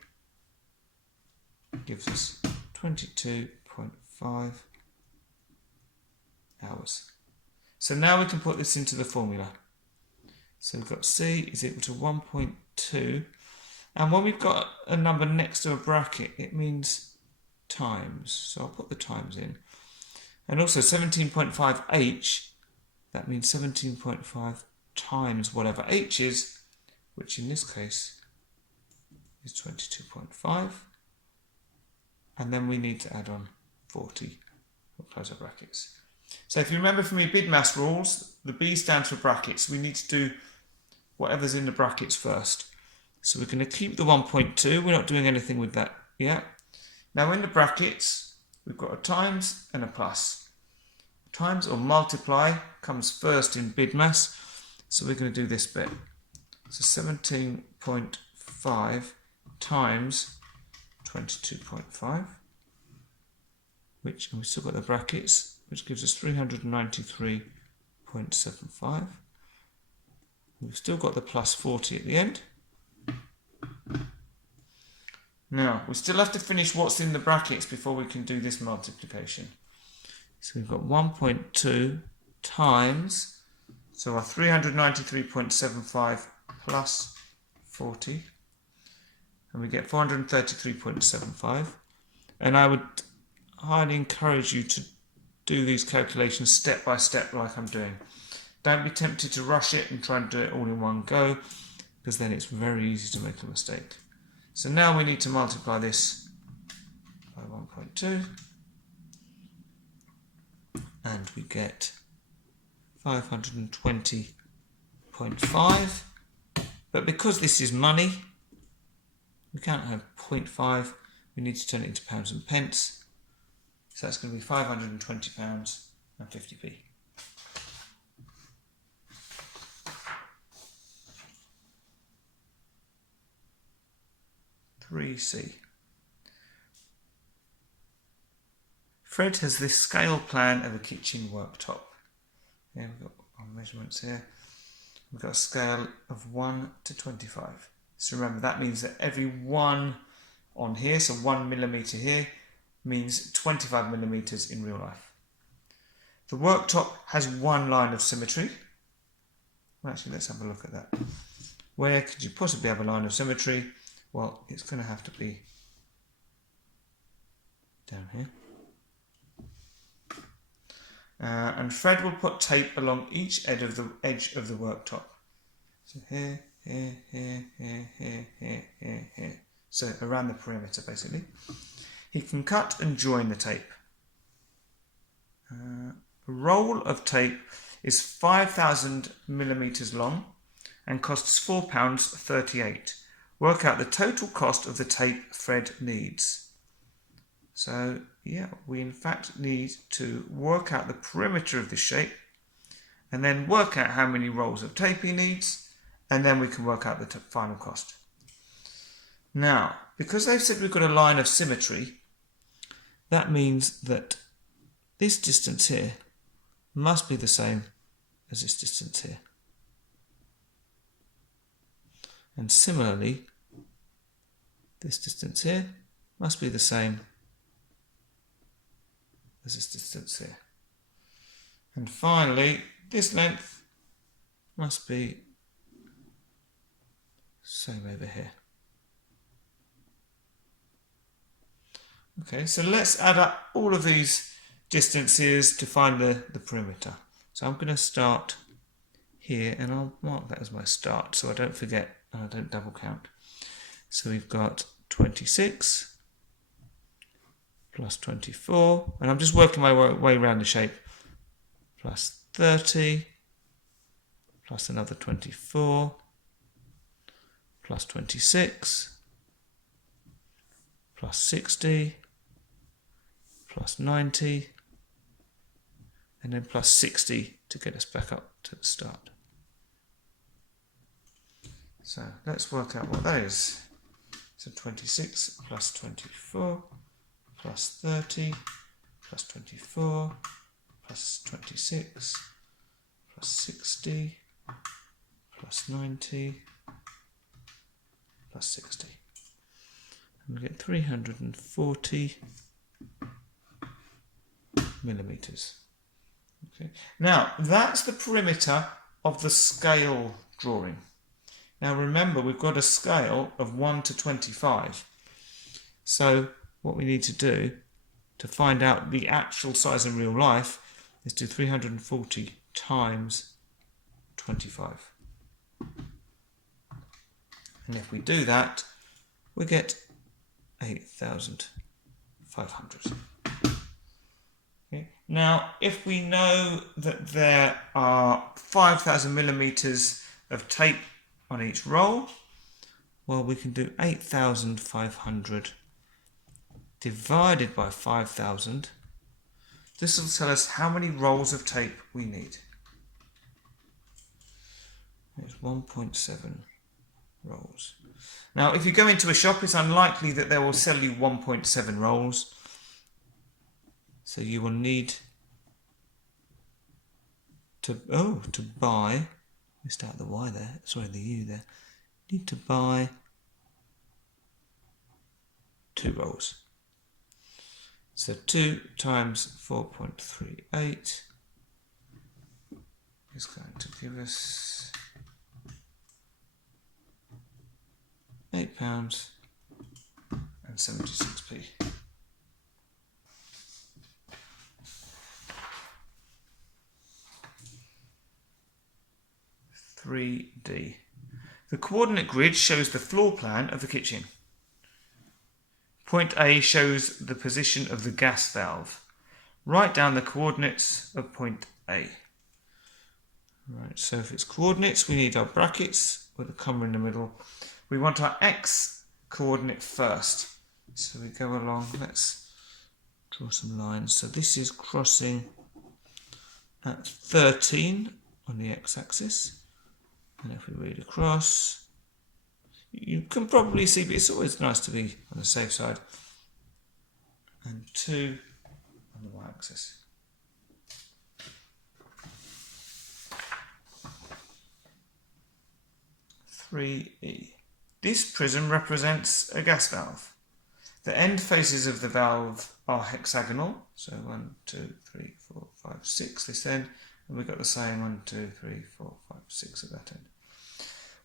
gives us 22.5 hours. So now we can put this into the formula. So we've got C is equal to 1.2, and when we've got a number next to a bracket, it means times. So I'll put the times in. And also 17.5h, that means 17.5 times whatever h is, which in this case is 22.5. And then we need to add on 40. We'll close our brackets. So if you remember from your BidMass rules, the B stands for brackets. We need to do whatever's in the brackets first. So we're going to keep the 1.2. We're not doing anything with that yet. Now in the brackets, we've got a times and a plus. Times or multiply comes first in BidMass. So we're going to do this bit. So 17.5 times 22.5, which, and we've still got the brackets, which gives us 393.75. We've still got the plus 40 at the end. Now, we still have to finish what's in the brackets before we can do this multiplication. So we've got 1.2 times, so our 393.75 plus 40, and we get 433.75. And I would highly encourage you to do these calculations step by step like I'm doing. Don't be tempted to rush it and try and do it all in one go, because then it's very easy to make a mistake. So now we need to multiply this by 1.2, and we get 520.5. But because this is money, we can't have 0.5, we need to turn it into pounds and pence. So that's going to be £520 and 50p. (3c). Fred has this scale plan of a kitchen worktop. Yeah, we've got our measurements here. We've got a scale of 1 to 25. So remember, that means that every 1 on here, so 1 millimetre here, means 25 millimetres in real life. The worktop has 1 line of symmetry. Well, actually, let's have a look at that. Where could you possibly have a line of symmetry? Well, it's going to have to be down here. And Fred will put tape along each edge of the worktop. So here, here, here, here, here, here, here, here. So around the perimeter, basically. He can cut and join the tape. A roll of tape is 5,000 millimeters long and costs £4.38. Work out the total cost of the tape Fred needs. So yeah, we in fact need to work out the perimeter of this shape and then work out how many rolls of tape he needs, and then we can work out the final cost. Now, because they've said we've got a line of symmetry, that means that this distance here must be the same as this distance here. And similarly, this distance here must be the same as this distance here. And finally, this length must be same over here. Okay, so let's add up all of these distances to find the perimeter. So I'm going to start here, and I'll mark that as my start so I don't forget and I don't double count. So we've got 26 plus 24, and I'm just working my way around the shape, plus 30 plus another 24 plus 26 plus 60 plus 90 and then plus 60 to get us back up to the start. So let's work out what that is. So 26 plus 24 plus 30 plus 24 plus 26 plus 60 plus 90 plus 60. And we get 340 millimeters. Okay. Now that's the perimeter of the scale drawing. Now remember, we've got a scale of 1 to 25. So what we need to do to find out the actual size in real life is do 340 times 25. And if we do that, we get 8,500. Okay. Now, if we know that there are 5,000 millimeters of tape on each roll, well, we can do 8,500 divided by 5,000. This will tell us how many rolls of tape we need. It's 1.7 rolls. Now, if you go into a shop, it's unlikely that they will sell you 1.7 rolls. So you will need to buy, missed out the Y there, sorry, the U there. Need to buy 2 rolls. So 2 times 4.38 is going to give us £8.76p. 3D. The coordinate grid shows the floor plan of the kitchen. Point A shows the position of the gas valve. Write down the coordinates of point A. Right, so if it's coordinates, we need our brackets with a comma in the middle. We want our x coordinate first. So we go along, let's draw some lines. So this is crossing at 13 on the x-axis. And if we read across, you can probably see, but it's always nice to be on the safe side. And 2 on the y-axis. This prism represents a gas valve. The end faces of the valve are hexagonal, so 1, 2, 3, 4, 5, 6 this end, and we've got the same 1, 2, 3, 4, 5, 6 at that end.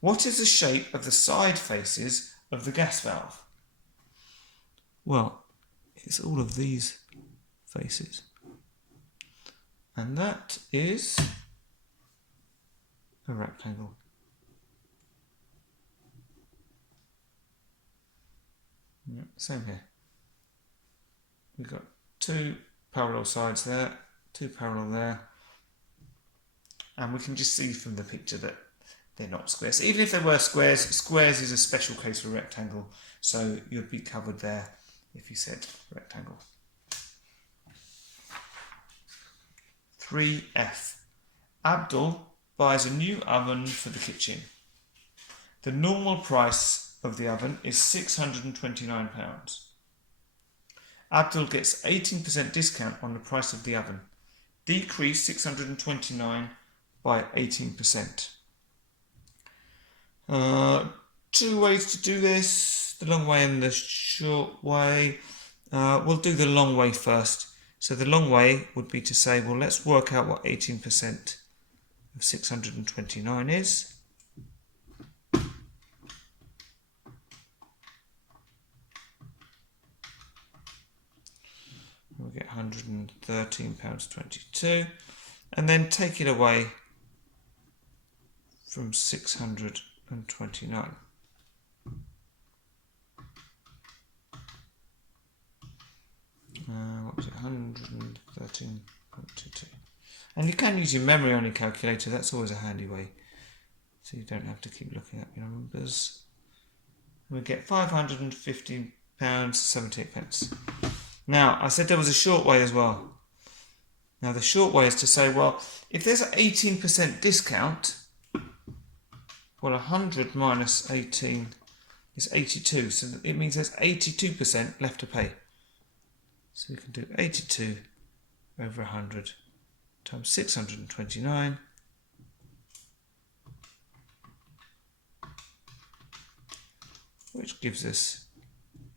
What is the shape of the side faces of the gas valve? Well, it's all of these faces, and that is a rectangle. Yeah, same here. We've got 2 parallel sides there, 2 parallel there, And we can just see from the picture that they're not squares. So even if they were squares, squares is a special case for rectangle, so you'd be covered there if you said rectangle. 3F. Abdul buys a new oven for the kitchen. The normal price of the oven is £629. Abdul gets 18% discount on the price of the oven. Decrease 629 by 18%. Two ways to do this, the long way and the short way. We'll do the long way first. So the long way would be to say, well, let's work out what 18% of 629 is. We'll get £113.22, and then take it away from 629. What was it? 113.22. And you can use your memory on your calculator. That's always a handy way, so you don't have to keep looking at your numbers. We get £515.78. Now, I said there was a short way as well. Now, the short way is to say, well, if there's an 18% discount, well, 100 minus 18 is 82. So it means there's 82% left to pay. So we can do 82 over 100 times 629. Which gives us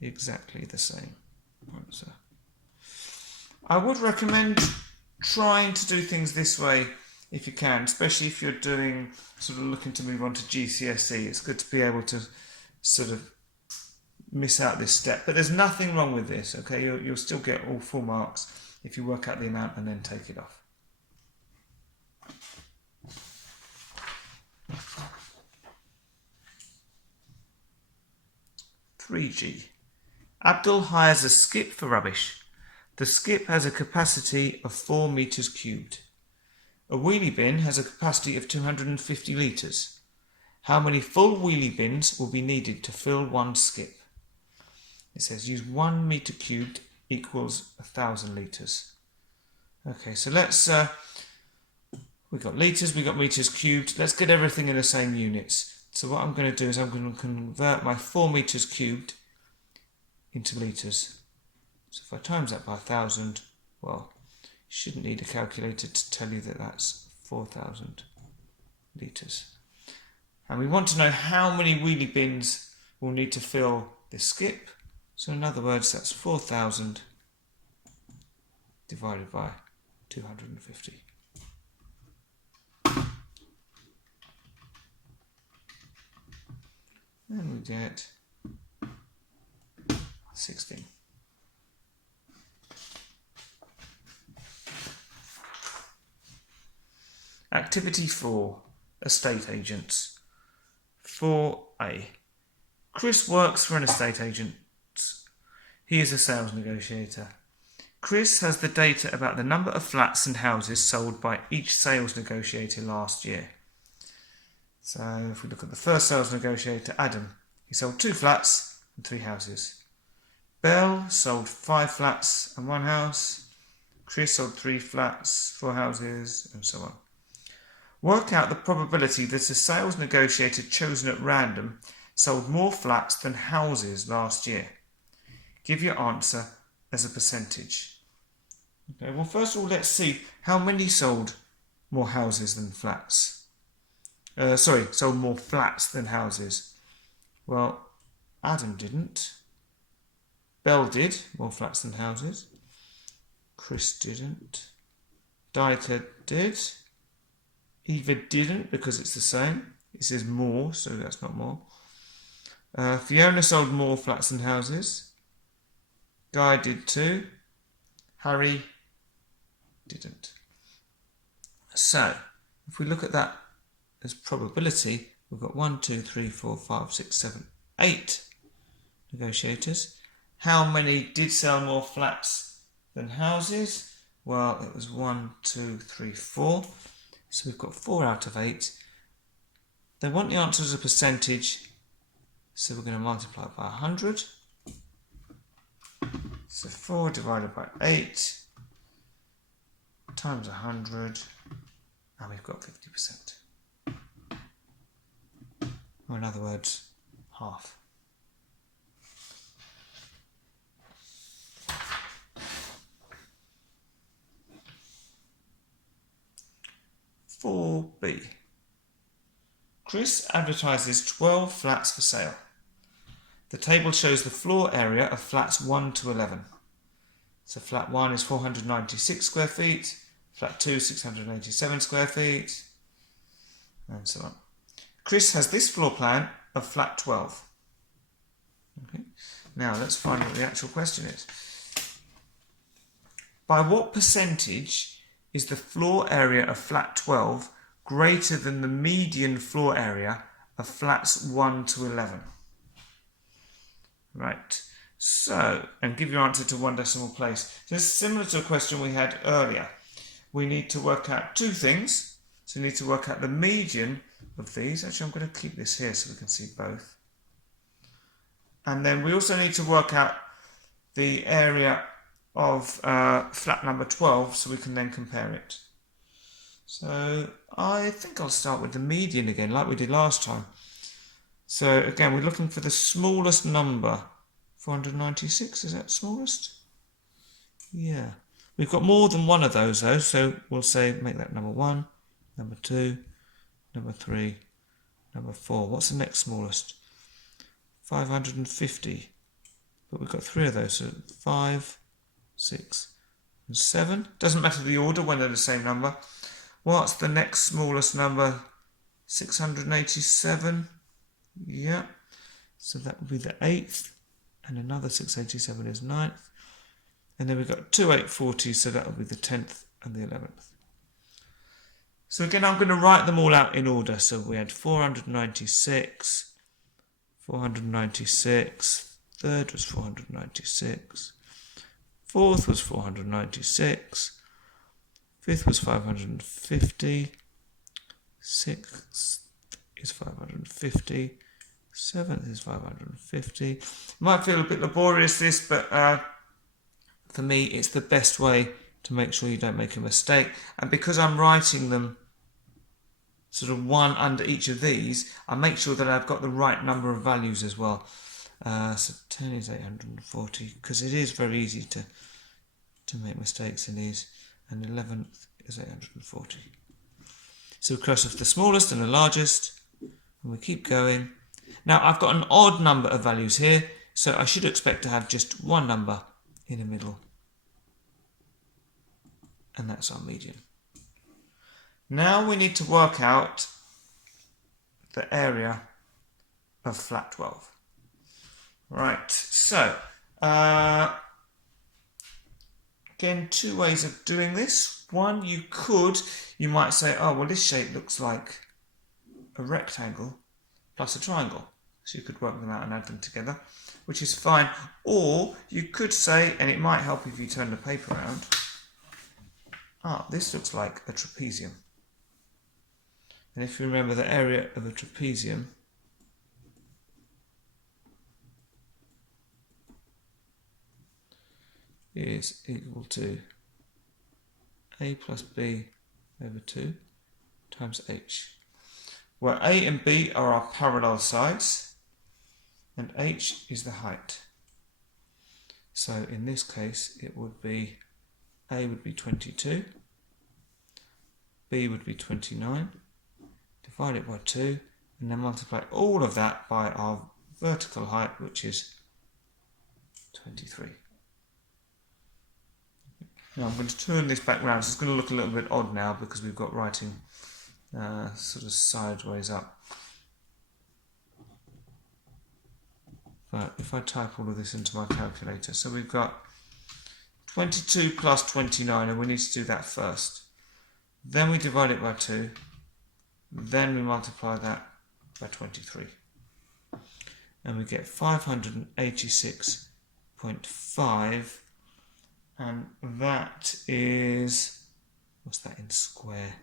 exactly the same answer. I would recommend trying to do things this way if you can, especially if you're doing sort of looking to move on to GCSE. It's good to be able to sort of miss out this step, but there's nothing wrong with this. Okay, you'll still get all full marks if you work out the amount and then take it off. (3G). Abdul hires a skip for rubbish. The skip has a capacity of 4 meters cubed. A wheelie bin has a capacity of 250 litres. How many full wheelie bins will be needed to fill one skip? It says use 1 meter cubed equals 1,000 litres. Okay, so let's, we've got litres, we've got meters cubed. Let's get everything in the same units. So what I'm going to do is I'm going to convert my 4 meters cubed into litres. So if I times that by 1,000, well, you shouldn't need a calculator to tell you that that's 4,000 litres. And we want to know how many wheelie bins we'll need to fill this skip. So in other words, that's 4,000 divided by 250. And we get 16. Activity 4, Estate Agents. 4A. Chris works for an estate agent. He is a sales negotiator. Chris has the data about the number of flats and houses sold by each sales negotiator last year. So if we look at the first sales negotiator, Adam, he sold 2 flats and 3 houses. Belle sold 5 flats and 1 house. Chris sold 3 flats, 4 houses, and so on. Work out the probability that a sales negotiator chosen at random sold more flats than houses last year. Give your answer as a percentage. Okay, well, first of all, let's see how many sold more houses than flats. Sold more flats than houses. Well, Adam didn't. Belle did, more flats than houses. Chris didn't. Diker did. Eva didn't, because it's the same. It says more, so that's not more. Fiona sold more flats than houses. Guy did too. Harry didn't. So, if we look at that as probability, we've got 1, 2, 3, 4, 5, 6, 7, 8 negotiators. How many did sell more flats than houses? Well, it was 1, 2, 3, 4. So we've got 4 out of 8. They want the answer as a percentage, so we're going to multiply by 100. So 4 divided by 8 times 100, and we've got 50%. Or in other words, half. (4b). Chris advertises 12 flats for sale. The table shows the floor area of flats 1 to 11. So flat 1 is 496 square feet, flat 2 687 square feet, and so on. Chris has this floor plan of flat 12. Okay. Now let's find what the actual question is. By what percentage is the floor area of flat 12 greater than the median floor area of flats 1 to 11? Right, so, and give your answer to one decimal place. This is similar to a question we had earlier. We need to work out two things. So we need to work out the median of these. Actually, I'm going to keep this here so we can see both. And then we also need to work out the area of flat number 12 so we can then compare it. So I think I'll start with the median again, like we did last time. So again, we're looking for the smallest number. 496, is that smallest? Yeah. We've got more than one of those though, so we'll say make that number 1, number 2, number 3, number 4. What's the next smallest? 550. But we've got 3 of those, so 5, 6, and 7. Doesn't matter the order when they're the same number. What's the next smallest number? 687. Yeah. So that would be the 8th. And another 687 is 9th. And then we've got 2840, so that will be the 10th and the 11th. So again, I'm going to write them all out in order. So we had 496, 496, third was 496, fourth was 496, fifth was 550, sixth is 550, 7th is 550. Might feel a bit laborious this, but for me it's the best way to make sure you don't make a mistake. And because I'm writing them sort of one under each of these, I make sure that I've got the right number of values as well. So 10 is 840, because it is very easy to make mistakes in these. And 11th is 840. So we cross off the smallest and the largest, and we keep going. Now I've got an odd number of values here, so I should expect to have just one number in the middle, and that's our median. Now we need to work out the area of flat 12. Right, so again, two ways of doing this. One, you might say, oh well, this shape looks like a rectangle plus a triangle. So you could work them out and add them together, which is fine. Or you could say, and it might help if you turn the paper around, this looks like a trapezium. And if you remember, the area of a trapezium is equal to a plus b over 2 times h, where a and b are our parallel sides and h is the height. So in this case it would be a would be 22, b would be 29, divide it by 2, and then multiply all of that by our vertical height, which is 23. Now I'm going to turn this back round, so it's going to look a little bit odd now because we've got writing sort of sideways up. But if I type all of this into my calculator, so we've got 22 plus 29, and we need to do that first. Then we divide it by 2, then we multiply that by 23. And we get 586.5, and that is, what's that in square?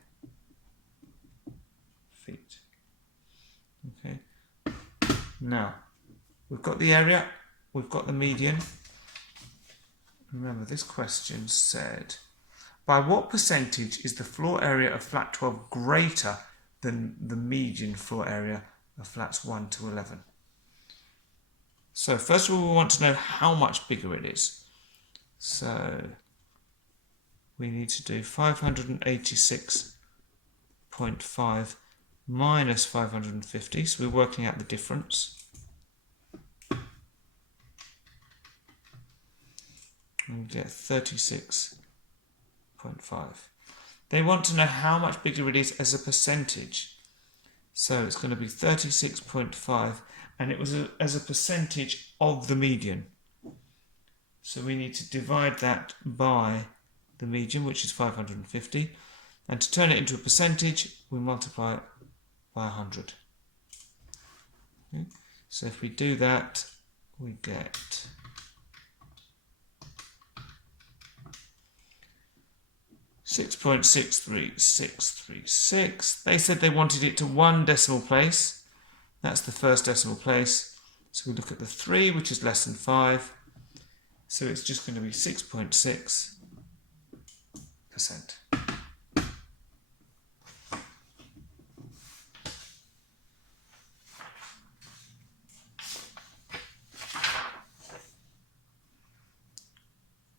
Now, we've got the area, we've got the median. Remember, this question said, by what percentage is the floor area of flat 12 greater than the median floor area of flats 1 to 11? So first of all, we want to know how much bigger it is. So we need to do 586.5 minus 550, so we're working out the difference. And we get 36.5. They want to know how much bigger it is as a percentage. So it's going to be 36.5, and it was as a percentage of the median. So we need to divide that by the median, which is 550. And to turn it into a percentage, we multiply it by 100. Okay. So if we do that, we get 6.63636. They said they wanted it to one decimal place. That's the first decimal place. So we look at the 3, which is less than 5. So it's just going to be 6.6%.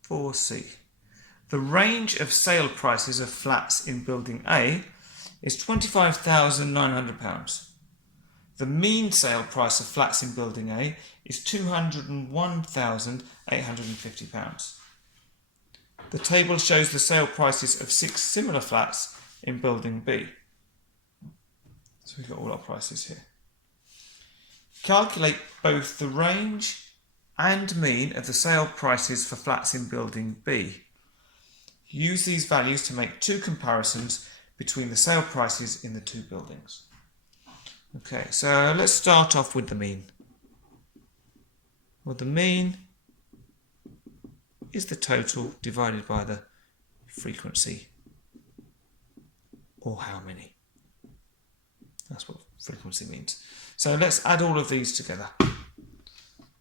4C. The range of sale prices of flats in Building A is £25,900. The mean sale price of flats in Building A is £201,850. The table shows the sale prices of 6 similar flats in Building B. So we've got all our prices here. Calculate both the range and mean of the sale prices for flats in Building B. Use these values to make two comparisons between the sale prices in the two buildings. Okay, so let's start off with the mean. Well, the mean is the total divided by the frequency, or how many. That's what frequency means. So let's add all of these together.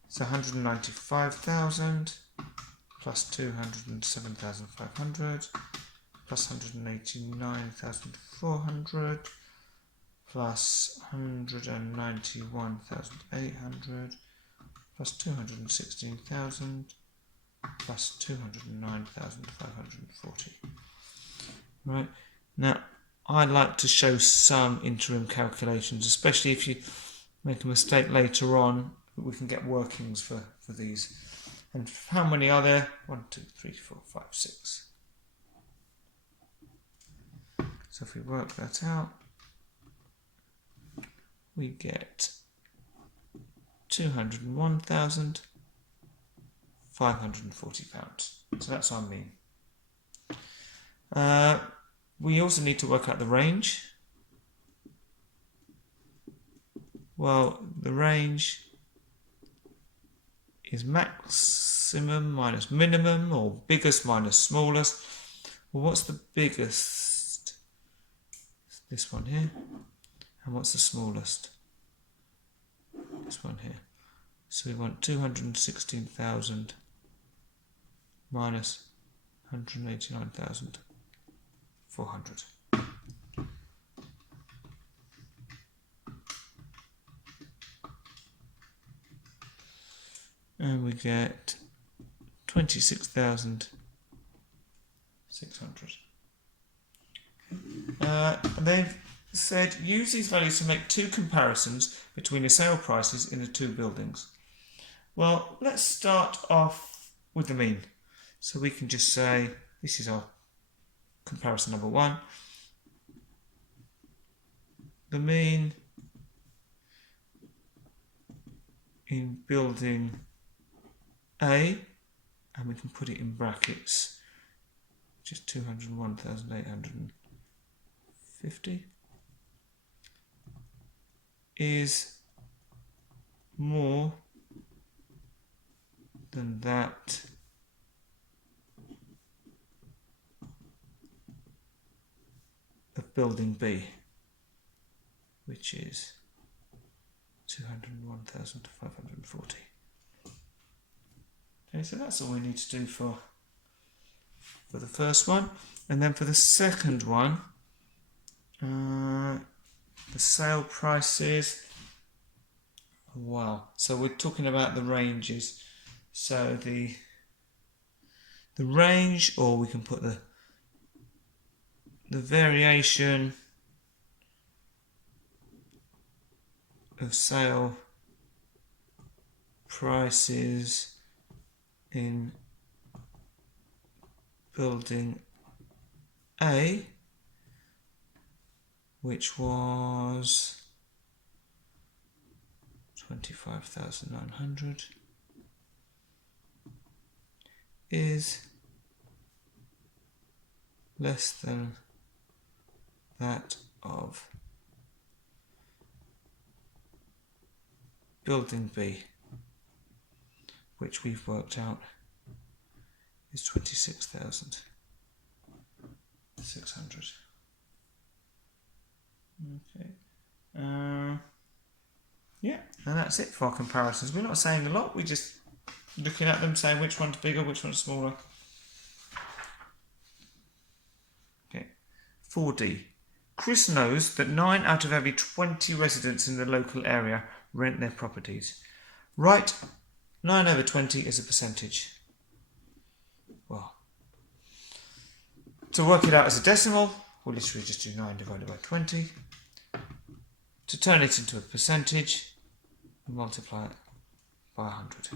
So 195,000 plus 207,500 plus 189,400 plus 191,800 plus 216,000 plus 209,540. Right, now I like to show some interim calculations, especially if you make a mistake later on, we can get workings for these. And how many are there? 1, 2, 3, 4, 5, 6. So if we work that out, we get 201,540 pounds. So that's our mean. We also need to work out the range. Well, the range is maximum minus minimum, or biggest minus smallest. Well, what's the biggest? This one here. And what's the smallest? This one here. So we want 216,000 minus 189,400. And we get 26,600. They've said use these values to make two comparisons between the sale prices in the two buildings. Well, let's start off with the mean. So we can just say this is our comparison number 1. The mean in Building A, and we can put it in brackets, just 201,850, is more than that of Building B, which is 201,540. Okay, so that's all we need to do for the first one. And then for the second one, the sale prices, well, so we're talking about the ranges. So the range, or we can put the variation of sale prices in building A, which was 25,900, is less than that of building B, which we've worked out is 26,600. Okay. Yeah, and that's it for our comparisons. We're not saying a lot, we're just looking at them, saying which one's bigger, which one's smaller. Okay. 4D. Chris knows that 9 out of every 20 residents in the local area rent their properties. Write 9 over 20 is a percentage. Well, to work it out as a decimal, we'll literally just do 9 divided by 20. To turn it into a percentage, we multiply it by 100.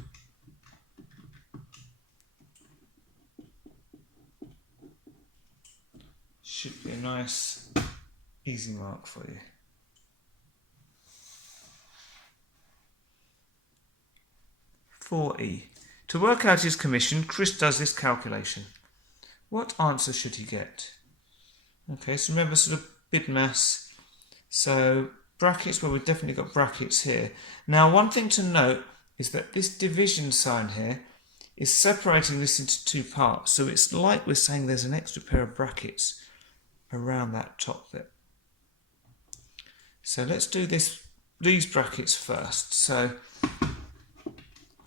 Should be a nice, easy mark for you. (4E). To work out his commission, Chris does this calculation. What answer should he get? Okay, so remember sort of bid mass. So brackets, well, we've definitely got brackets here. Now, one thing to note is that this division sign here is separating this into two parts. So it's like we're saying there's an extra pair of brackets around that top bit. So let's do these brackets first. So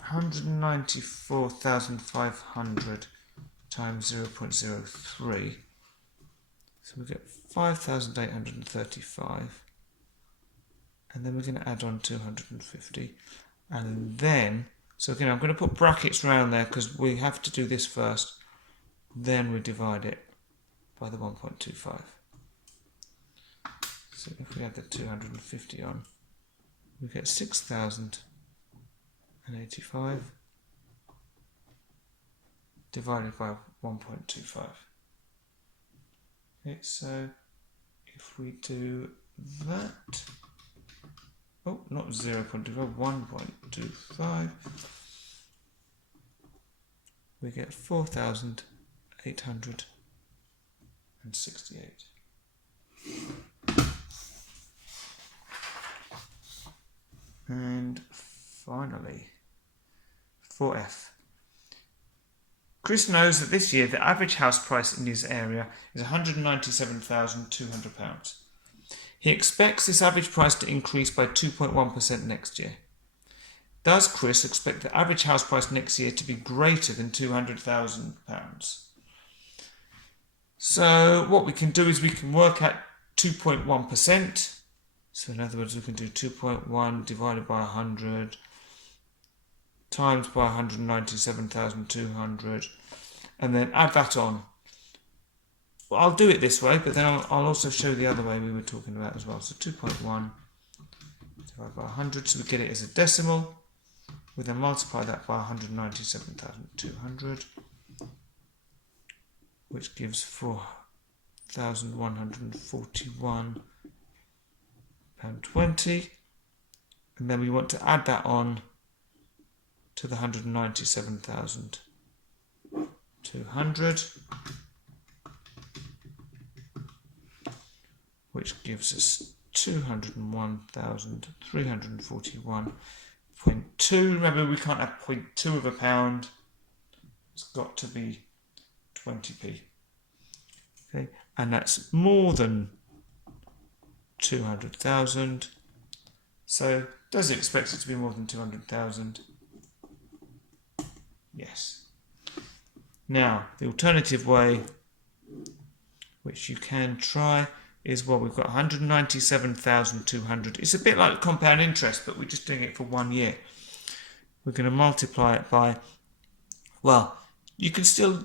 194,500 times 0.03. So we get 5,835. And then we're going to add on 250. And then, so again, I'm going to put brackets around there because we have to do this first. Then we divide it by the 1.25. So if we add the 250 on, we get 6,085 divided by 1.25. Okay, so if we do that, oh, not 0.25, 1.25, we get 4,868. And finally, 4F. Chris knows that this year the average house price in his area is £197,200. He expects this average price to increase by 2.1% next year. Does Chris expect the average house price next year to be greater than £200,000? So what we can do is we can work at 2.1%. So in other words, we can do 2.1 divided by 100 times by 197,200 and then add that on. Well, I'll do it this way, but then I'll also show the other way we were talking about as well. So 2.1 divided by 100, so we get it as a decimal. We then multiply that by 197,200, which gives 4,141.20, and then we want to add that on to the 197,200, which gives us 201,341.2. Remember, we can't have 0.2 of a pound. It's got to be 20p. Okay, and that's more than 200,000. So Does it expect it to be more than 200,000? Yes. Now, the alternative way, which you can try, is, well, we've got 197,200. It's a bit like compound interest, but we're just doing it for 1 year. We're going to multiply it by, well, you can still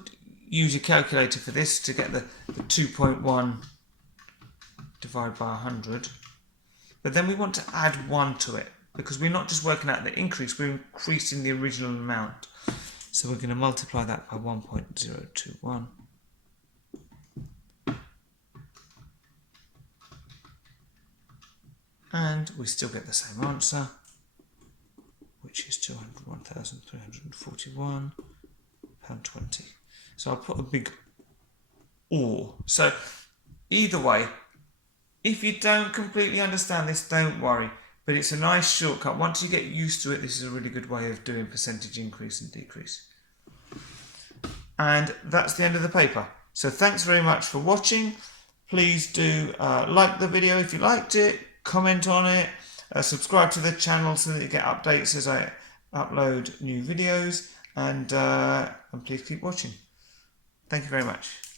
use your calculator for this to get the 2.1 divided by 100. But then we want to add 1 to it, because we're not just working out the increase, we're increasing the original amount. So we're going to multiply that by 1.021. And we still get the same answer, which is £201,341.20. So I'll put a big or. So either way, if you don't completely understand this, don't worry. But it's a nice shortcut. Once you get used to it, this is a really good way of doing percentage increase and decrease. And that's the end of the paper. So thanks very much for watching. Please do like the video if you liked it, comment on it, subscribe to the channel so that you get updates as I upload new videos, and please keep watching. Thank you very much.